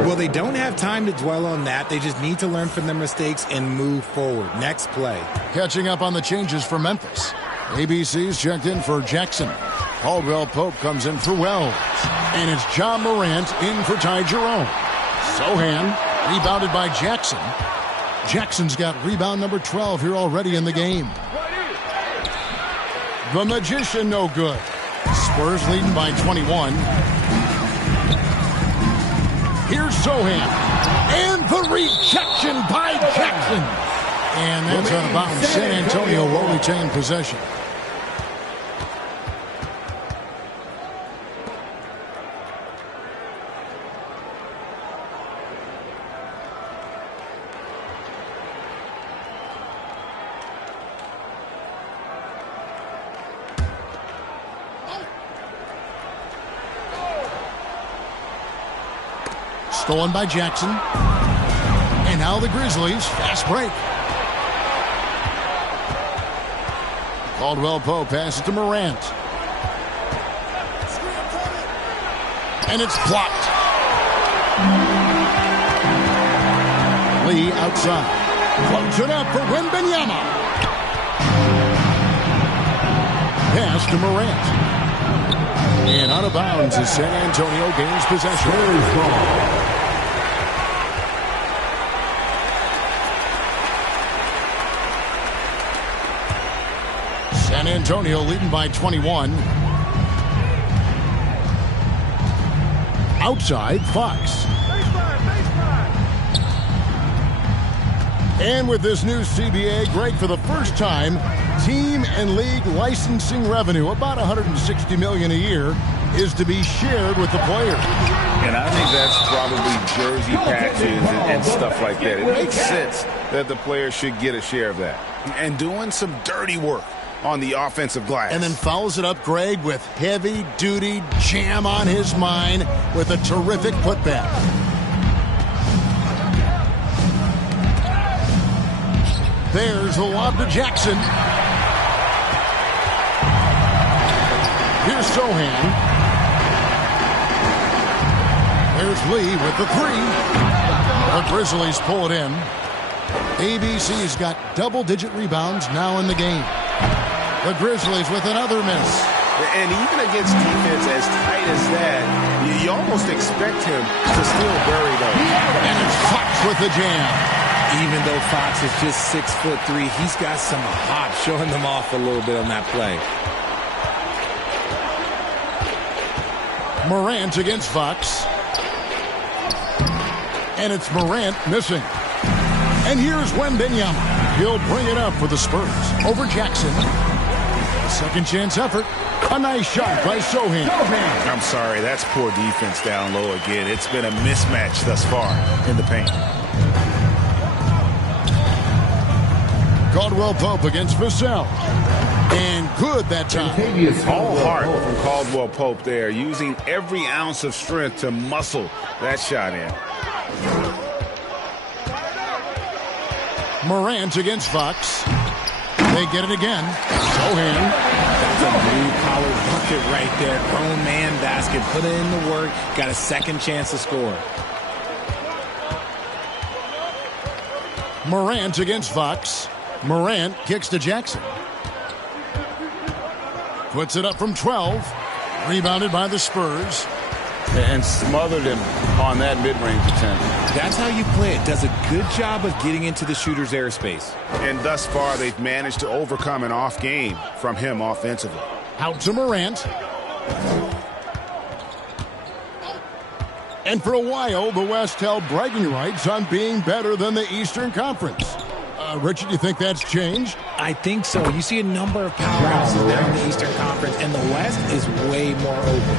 Well, they don't have time to dwell on that. They just need to learn from their mistakes and move forward. Next play. Catching up on the changes for Memphis. ABC's checked in for Jackson. Caldwell Pope comes in for Wells. And it's John Morant in for Ty Jerome. Sohan rebounded by Jackson. Jackson's got rebound number 12 here already in the game. The Magician no good. Spurs leading by 21. Here's Sohan. And the rejection by Jackson. And that's out of bounds. San Antonio will retain possession. Stolen by Jackson. And now the Grizzlies. Fast break. Caldwell Pope passes to Morant. And it's blocked. Lee outside. Floats it up for Wembanyama. Pass to Morant. And out of bounds as San Antonio gains possession. San Antonio leading by 21. Outside, Fox. And with this new CBA, Greg, for the first time, team and league licensing revenue, about $160 million a year, is to be shared with the players. And I think that's probably jersey patches and stuff like that. It makes sense that the players should get a share of that. And doing some dirty work on the offensive glass. And then follows it up, Greg, with heavy-duty jam on his mind with a terrific putback. There's the lob to Jackson. Here's Sohan. There's Lee with the 3. The Grizzlies pull it in. ABC's got double-digit rebounds now in the game. The Grizzlies with another miss. And even against defense as tight as that, you almost expect him to still bury those. And it's Fox with the jam. Even though Fox is just 6'3", he's got some hop, showing them off a little bit on that play. Morant against Fox. And it's Morant missing. And here's Wembanyama. He'll bring it up for the Spurs. Over Jackson. Second chance effort. A nice shot by Sohan. I'm sorry, that's poor defense down low again. It's been a mismatch thus far in the paint. Caldwell Pope against Vassell. And good that time. All heart from Caldwell Pope there, using every ounce of strength to muscle that shot in. Morant against Fox. They get it again. Sohan. That's a blue-collar bucket right there. Grown man basket. Put in the work. Got a second chance to score. Morant against Fox. Morant kicks to Jackson. Puts it up from 12. Rebounded by the Spurs. And smothered him on that mid-range attempt. That's how you play it. Does a good job of getting into the shooter's airspace. And thus far, they've managed to overcome an off game from him offensively. Out to Morant. And for a while, the West held bragging rights on being better than the Eastern Conference. Richard, you think that's changed? I think so. You see a number of powerhouses now in the Eastern Conference, and the West is way more open.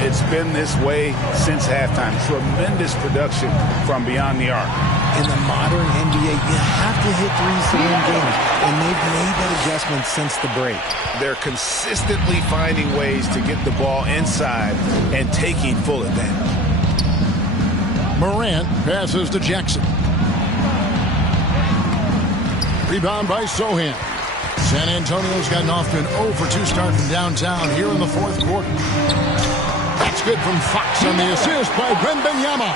It's been this way since halftime. Tremendous production from beyond the arc. In the modern NBA, you have to hit threes to win games, and they've made that adjustment since the break. They're consistently finding ways to get the ball inside and taking full advantage. Morant passes to Jackson. Rebound by Sohan. San Antonio's gotten off to an 0-for-2 start from downtown here in the fourth quarter. That's good from Fox on the assist by Wembanyama.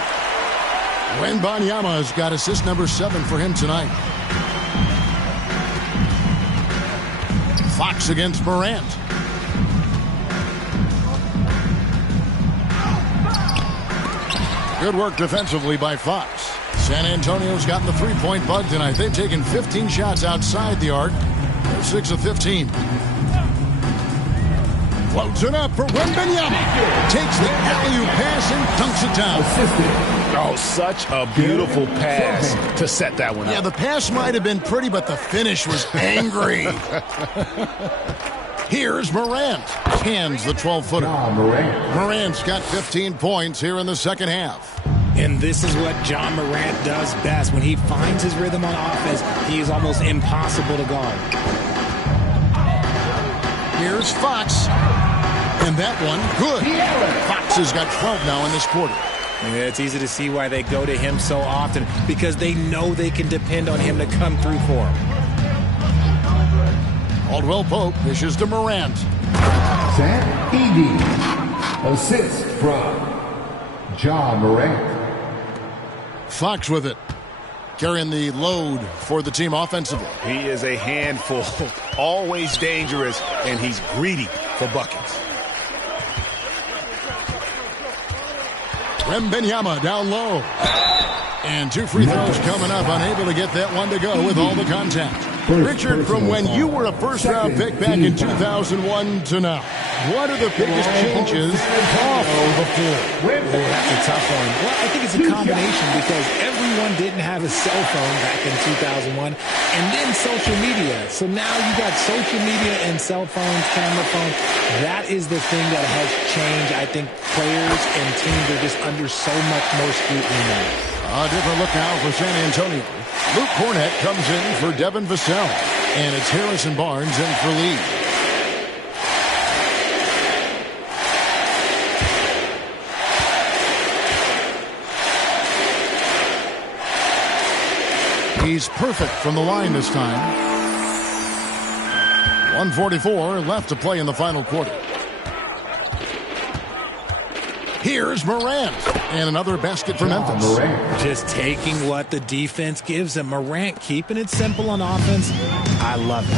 Wembanyama has got assist number 7 for him tonight. Fox against Morant. Good work defensively by Fox. San Antonio's gotten the three-point bug tonight. They've taken 15 shots outside the arc. They're 6 of 15. Floats it up for Wembanyama. Takes the alley-oop pass and dunks it down. Oh, such a beautiful pass to set that one up. Yeah, the pass might have been pretty, but the finish was angry. Here's Morant. Hands the 12-footer. Morant's got 15 points here in the second half. And this is what John Morant does best. When he finds his rhythm on offense, he is almost impossible to guard. Here's Fox. And that one, good. Fox has got 12 now in this quarter. Yeah, it's easy to see why they go to him so often, because they know they can depend on him to come through for them. Caldwell Pope dishes to Morant. Sam Edey. Assist from John Morant. Fox with it. Carrying the load for the team offensively. He is a handful, always dangerous, and he's greedy for buckets. Wembanyama down low. And 2 free throws coming up. Unable to get that one to go with all the contact. Richard, from when you were a first-round pick back in 2001 to now, what are the biggest changes off the floor? That's a tough one. Well, I think it's a combination, because everyone didn't have a cell phone back in 2001, and then social media. So now you got social media and cell phones, camera phones. That is the thing that has changed. I think players and teams are just under so much more scrutiny now. A different look now for San Antonio. Luke Cornett comes in for Devin Vassell. And it's Harrison Barnes in for Lee. He's perfect from the line this time. 1:44 left to play in the final quarter. Here's Morant. And another basket for Memphis. Just taking what the defense gives him. Morant keeping it simple on offense. I love it.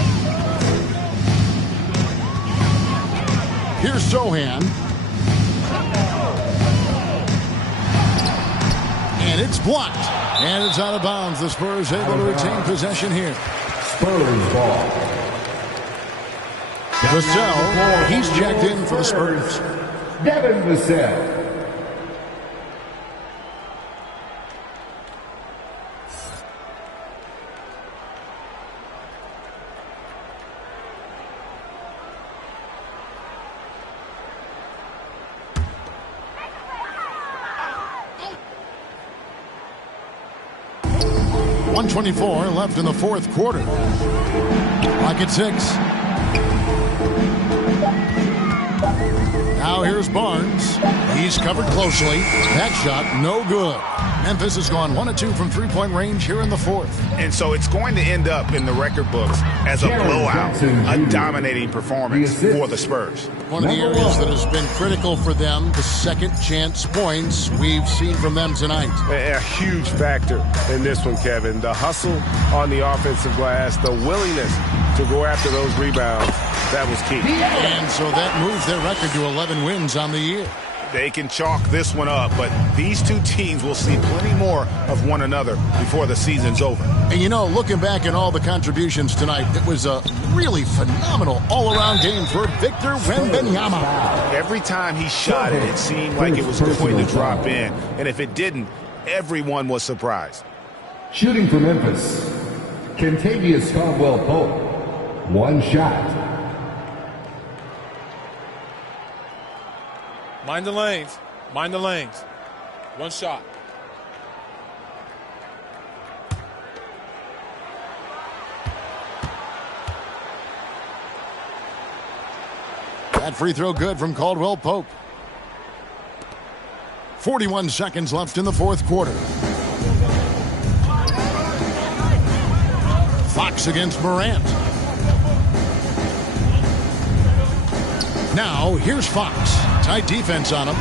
Here's Sohan. And it's blocked. And it's out of bounds. The Spurs able to retain possession here. Spurs ball. Vassell, he's checked in for the Spurs. Devin Vassell. .124 left in the fourth quarter. Rocket 6. Now here's Barnes. He's covered closely. That shot no good. Memphis has gone 1 of 2 from three-point range here in the fourth. And so it's going to end up in the record books as a blowout, a dominating performance for the Spurs. One of the areas that has been critical for them, the second chance points we've seen from them tonight. A huge factor in this one, Kevin. The hustle on the offensive glass, the willingness to go after those rebounds, that was key. And so that moves their record to 11 wins on the year. They can chalk this one up, but these two teams will see plenty more of one another before the season's over. And, you know, looking back at all the contributions tonight, it was a really phenomenal all-around game for Victor Wembanyama. Every time he shot it, it seemed like it was going to drop in. And if it didn't, everyone was surprised. Shooting for Memphis, Kentavious Caldwell-Pope. One shot. Mind the lanes. Mind the lanes. One shot. That free throw good from Caldwell-Pope. 41 seconds left in the fourth quarter. Fox against Morant. Now, here's Fox. Tight defense on him.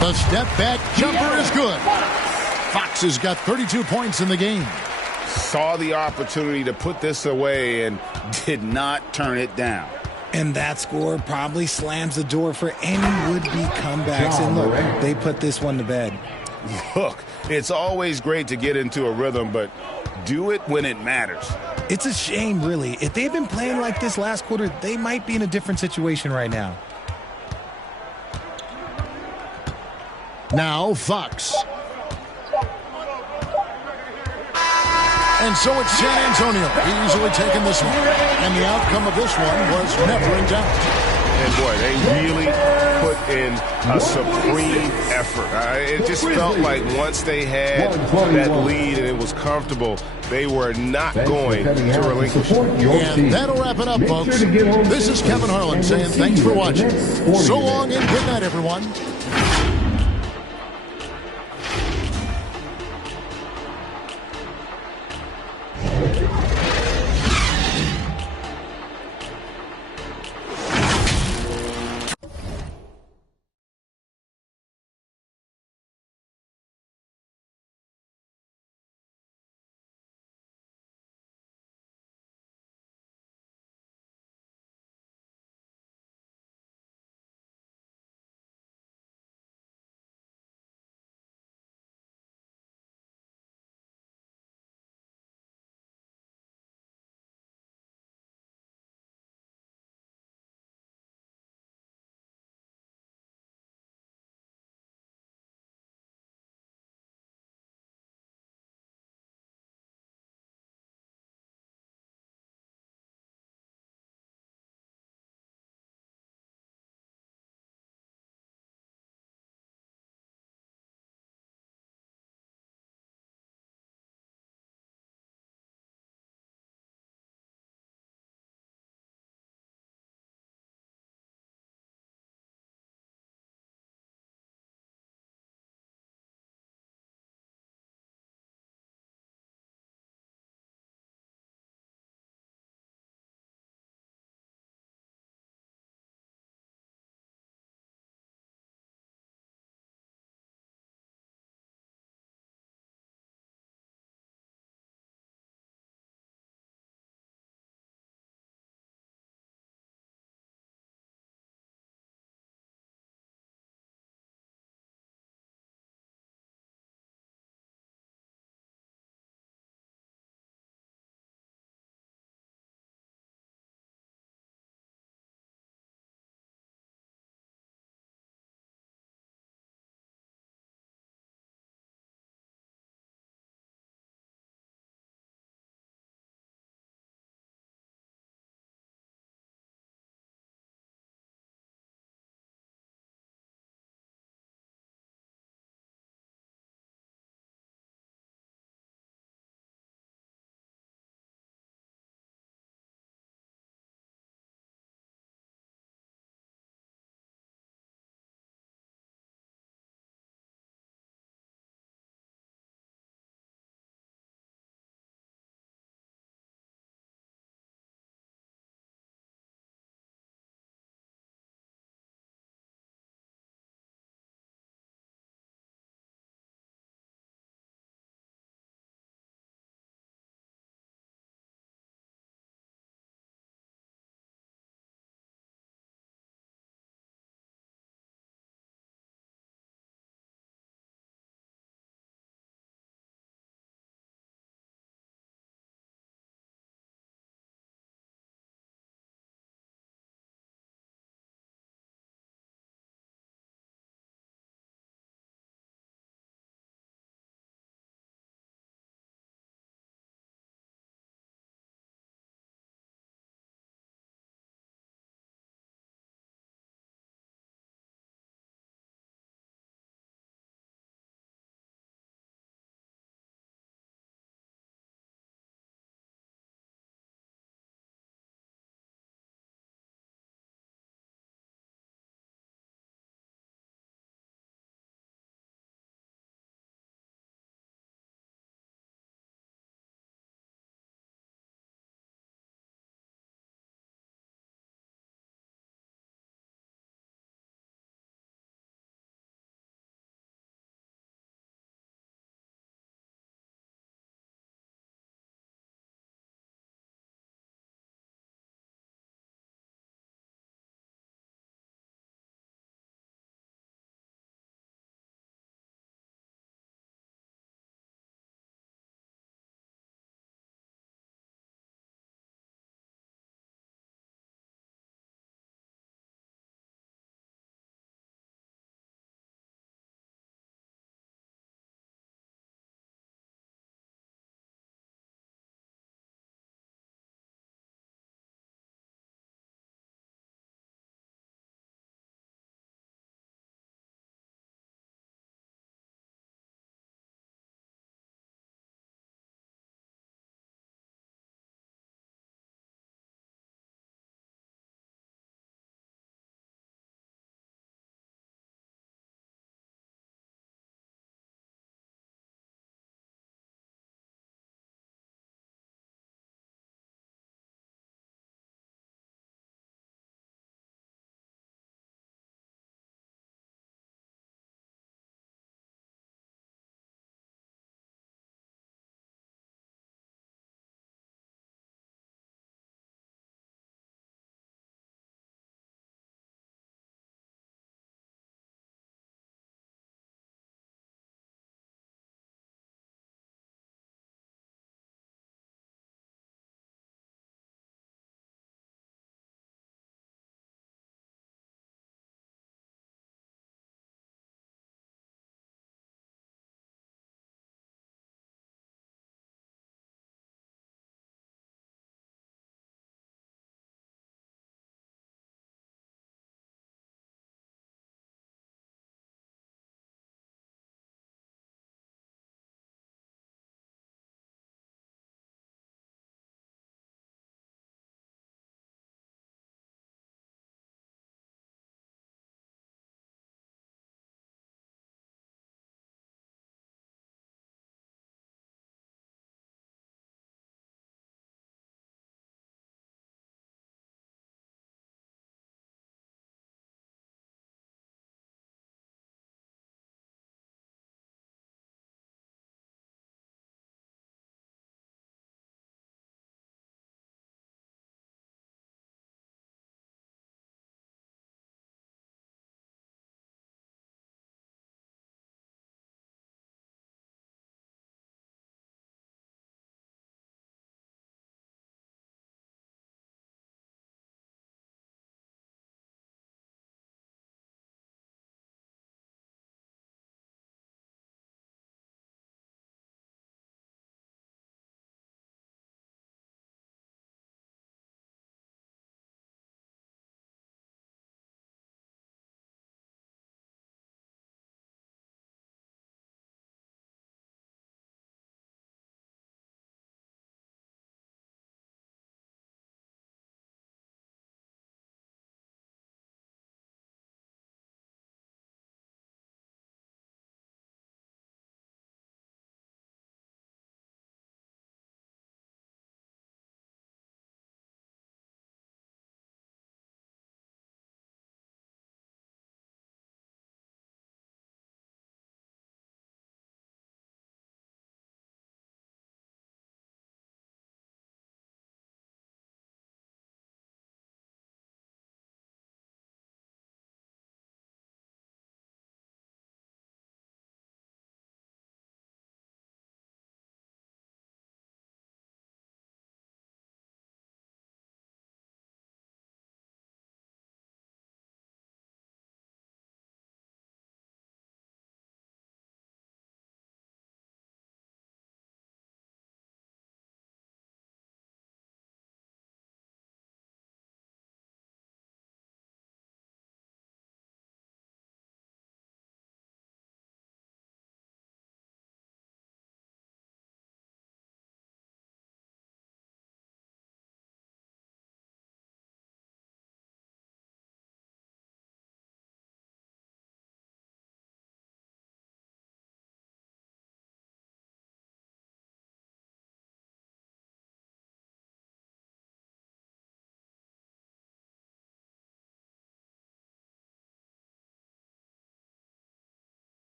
The step-back jumper is good. Fox has got 32 points in the game. Saw the opportunity to put this away and did not turn it down. And that score probably slams the door for any would-be comebacks. And look, they put this one to bed. Look, it's always great to get into a rhythm, but do it when it matters. It's a shame, really. If they'd been playing like this last quarter, they might be in a different situation right now. Now Fox. And so it's San Antonio easily taking this one. And the outcome of this one was never in doubt. And boy, they really put in a supreme effort. It just felt like once they had that lead and it was comfortable, they were not going to relinquish it. And that'll wrap it up, folks. This is Kevin Harlan saying thanks for watching. So long and good night, everyone.